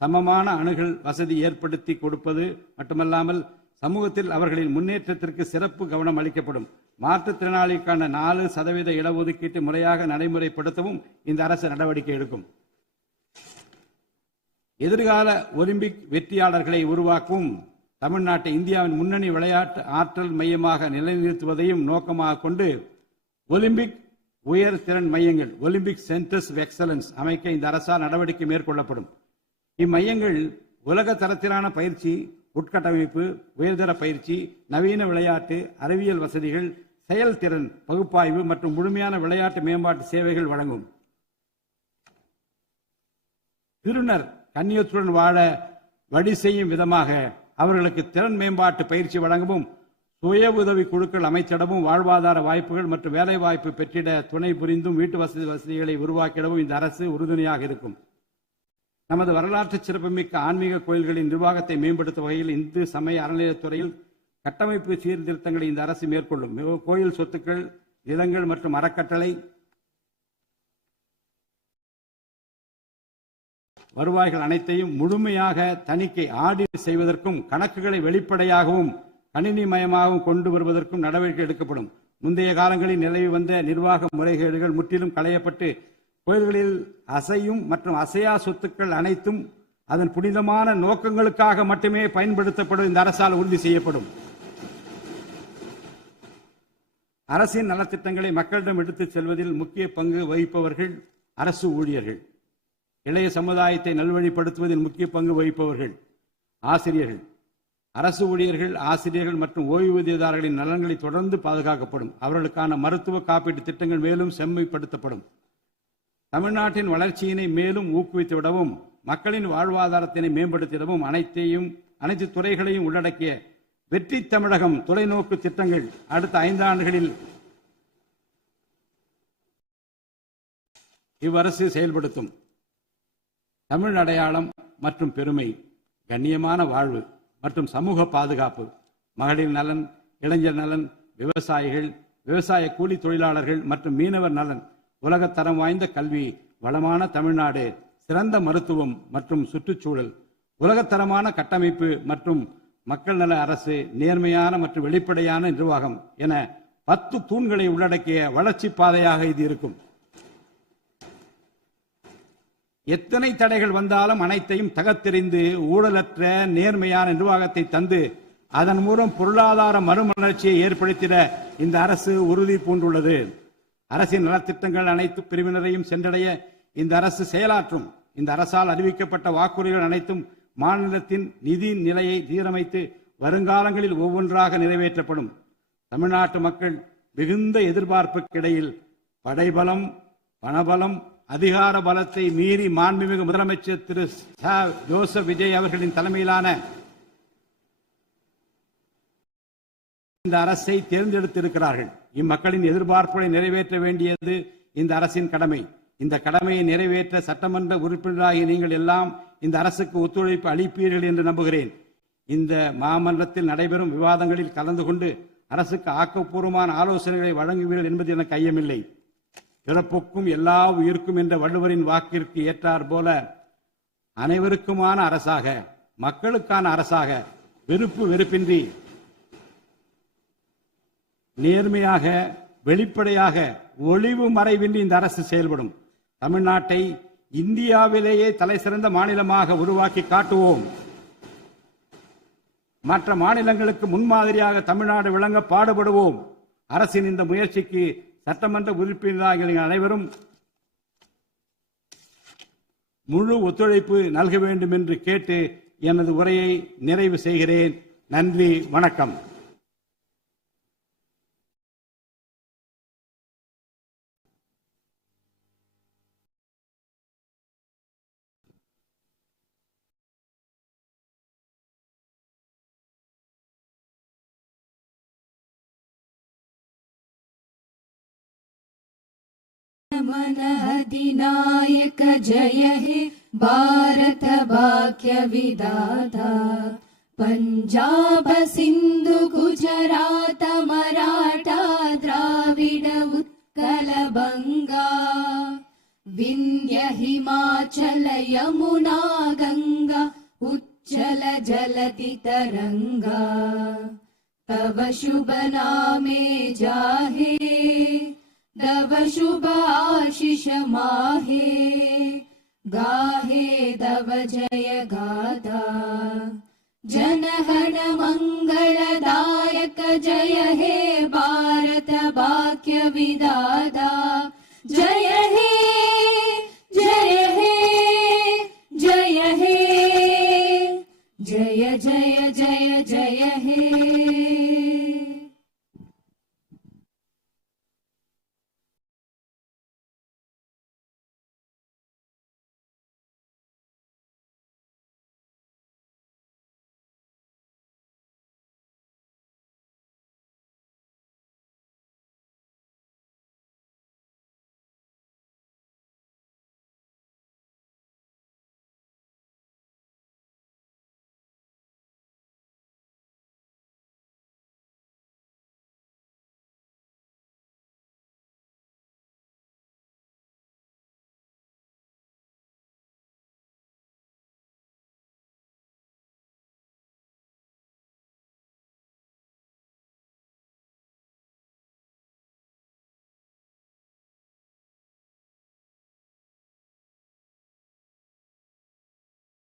சமமான அணுகல் வசதி ஏற்படுத்தி கொடுப்பது மட்டுமல்லாமல் சமூகத்தில் அவர்களின் முன்னேற்றத்திற்கு சிறப்பு கவனம் அளிக்கப்படும். மாற்றுத்திறனாளிக்கான 4% இடஒதுக்கீட்டு முறையாக நடைமுறைப்படுத்தவும் இந்த அரசு நடவடிக்கை எடுக்கும். எதிர்கால ஒலிம்பிக் வெற்றியாளர்களை உருவாக்கவும் தமிழ்நாட்டை இந்தியாவின் முன்னணி விளையாட்டு ஆற்றல் மையமாக நிலைநிறுத்துவதையும் நோக்கமாக கொண்டு ஒலிம்பிக் உயர் திறன் மையங்கள் ஒலிம்பிக் சென்டர்ஸ் ஆஃப் எக்ஸலன்ஸ் அமைக்க இந்த அரசால் நடவடிக்கை மேற்கொள்ளப்படும். இம்மையங்கள் உலக தரத்திலான பயிற்சி, உட்கட்டமைப்பு, உயர்தர பயிற்சி, நவீன விளையாட்டு, அறிவியல் வசதிகள், செயல்திறன் பகுப்பாய்வு மற்றும் முழுமையான விளையாட்டு மேம்பாட்டு சேவைகள் வழங்கும். திருநர் கண்ணியத்துடன் வாழ வழி செய்யும் விதமாக அவர்களுக்கு திறன் மேம்பாட்டு பயிற்சி வழங்கவும், சுய உதவி குழுக்கள் அமைச்சிடவும், வாழ்வாதார வாய்ப்புகள் மற்றும் வேலை வாய்ப்பு பெற்றிட துணை புரிந்தும் வீட்டு வசதிகளை உருவாக்கிடவும் இந்த அரசு உறுதுணையாக இருக்கும். நமது வரலாற்று சிறப்புமிக்க ஆன்மீக கோயில்களின் நிர்வாகத்தை மேம்படுத்தும் வகையில் இந்து சமய அறநிலையத்துறையில் கட்டமைப்பு சீர்திருத்தங்களை இந்த அரசு மேற்கொள்ளும். கோயில் சொத்துக்கள், நிலங்கள் மற்றும் அறக்கட்டளை வருவாய்கள் அனைத்தையும் முழுமையாக தணிக்கை ஆடிட் செய்வதற்கும் கணக்குகளை வெளிப்படையாகவும் கணினிமயமாகவும் கொண்டு வருவதற்கும் நடவடிக்கை எடுக்கப்படும். முந்தைய காலங்களில் நிலவி வந்த நிர்வாக முறைகேடுகள் முற்றிலும் களையப்பட்டு கோயில்களில் அசையும் மற்றும் அசையா சொத்துக்கள் அனைத்தும் அதன் புனிதமான நோக்கங்களுக்காக மட்டுமே பயன்படுத்தப்படும் இந்த அரசால் உறுதி செய்யப்படும். அரசின் நலத்திட்டங்களை மக்களிடம் எடுத்துச் செல்வதில் முக்கிய பங்கு வகிப்பவர்கள் அரசு ஊழியர்கள். இளைய சமுதாயத்தை நல்வழிப்படுத்துவதில் முக்கிய பங்கு வகிப்பவர்கள் ஆசிரியர்கள். அரசு ஊழியர்கள், ஆசிரியர்கள் மற்றும் ஓய்வூதியதாரர்களின் நலன்களை தொடர்ந்து பாதுகாக்கப்படும். அவர்களுக்கான மருத்துவ காப்பீட்டு திட்டங்கள் மேலும் செம்மைப்படுத்தப்படும். தமிழ்நாட்டின் வளர்ச்சியினை மேலும் ஊக்குவித்துவிடவும், மக்களின் வாழ்வாதாரத்தினை மேம்படுத்திடவும் அனைத்து துறைகளையும் உள்ளடக்கிய வெற்றி தமிழகம் தொலைநோக்கு திட்டங்கள் அடுத்த 5 ஆண்டுகளில் இவ்வரசு செயல்படுத்தும். தமிழ் அடையாளம் மற்றும் பெருமை, கண்ணியமான வாழ்வு மற்றும் சமூக பாதுகாப்பு, மகளிர் நலன், இளைஞர் நலன், விவசாயிகள், விவசாய கூலி தொழிலாளர்கள் மற்றும் மீனவர் நலன், உலகத்தரம் வாய்ந்த கல்வி, வளமான தமிழ்நாடு, சிறந்த மருத்துவம் மற்றும் சுற்றுச்சூழல், உலகத்தரமான கட்டமைப்பு மற்றும் மக்கள் நல அரசு, நேர்மையான மற்றும் வெளிப்படையான நிர்வாகம் என 10 தூண்களை உள்ளடக்கிய வளர்ச்சி பாதையாக இது இருக்கும். எத்தனை தடைகள் வந்தாலும் அனைத்தையும் தகர்த்தெறிந்து ஊழலற்ற நேர்மையான நிர்வாகத்தை தந்து அதன் மூலம் பொருளாதார மறுமலர்ச்சியை ஏற்படுத்திட இந்த அரசு உறுதி பூண்டுள்ளது. அரசின் நலத்திட்டங்கள் அனைத்து பிரிவினரையும் சென்றடைய இந்த அரசு செயலாற்றும். இந்த அரசால் அறிவிக்கப்பட்ட வாக்குறுதிகள் அனைத்தும் மாநிலத்தின் நிதி நிலையை சீரமைத்து வருங்காலங்களில் ஒவ்வொன்றாக நிறைவேற்றப்படும். தமிழ்நாட்டு மக்கள் மிகுந்த எதிர்பார்ப்புக்கிடையில் படைபலம், பணபலம், அதிகார பலத்தை மீறி மாண்புமிகு முதலமைச்சர் திரு ஜோசப் விஜய் அவர்களின் தலைமையிலான இந்த அரசை தேர்ந்தெடுத்திருக்கிறார்கள். இம்மக்களின் எதிர்பார்ப்புகளை நிறைவேற்ற வேண்டியது இந்த அரசின் கடமை. இந்த கடமையை நிறைவேற்ற சட்டமன்ற உறுப்பினராகிய நீங்கள் எல்லாம் இந்த அரசுக்கு ஒத்துழைப்பு அளிப்பீர்கள் என்று நம்புகிறேன். இந்த மாமன்றத்தில் நடைபெறும் விவாதங்களில் கலந்து கொண்டு அரசுக்கு ஆக்கப்பூர்வமான ஆலோசனைகளை வழங்குவீர்கள் என்பது எனக்கு ஐயமில்லை. பிறப்புக்கும் எல்லா உயிர்க்கும் என்ற வள்ளுவரின் வாக்கிற்கு ஏற்றார் போல அனைவருக்குமான அரசாக, மக்களுக்கான அரசாக, வெறுப்பு வெறுப்பின்றி நேர்மையாக, வெளிப்படையாக, ஒளிவு மறைவின்றி இந்த அரசு செயல்படும். தமிழ்நாட்டை இந்தியாவிலேயே தலைசிறந்த மாநிலமாக உருவாக்கி காட்டுவோம். மற்ற மாநிலங்களுக்கு முன்மாதிரியாக தமிழ்நாடு விளங்க பாடுபடுவோம். அரசின் இந்த முயற்சிக்கு சட்டமன்ற உறுப்பினர்கள் அனைவரும் முழு ஒத்துழைப்பு நல்க வேண்டும் என்று கேட்டு எனது உரையை நிறைவு செய்கிறேன். நன்றி, வணக்கம். मन अधिनायक जय हे भारत भाग्य विधाता पंजाब सिंधु गुजरात मराठा द्राविड उत्कल बंगा विंध्य हिमाचल यमुना गंगा उच्चल जलति तरंगा तव शुभ नामे जाहे तव शुभ आशीष माहे गाहे तव जय गाथा जनगण मंगल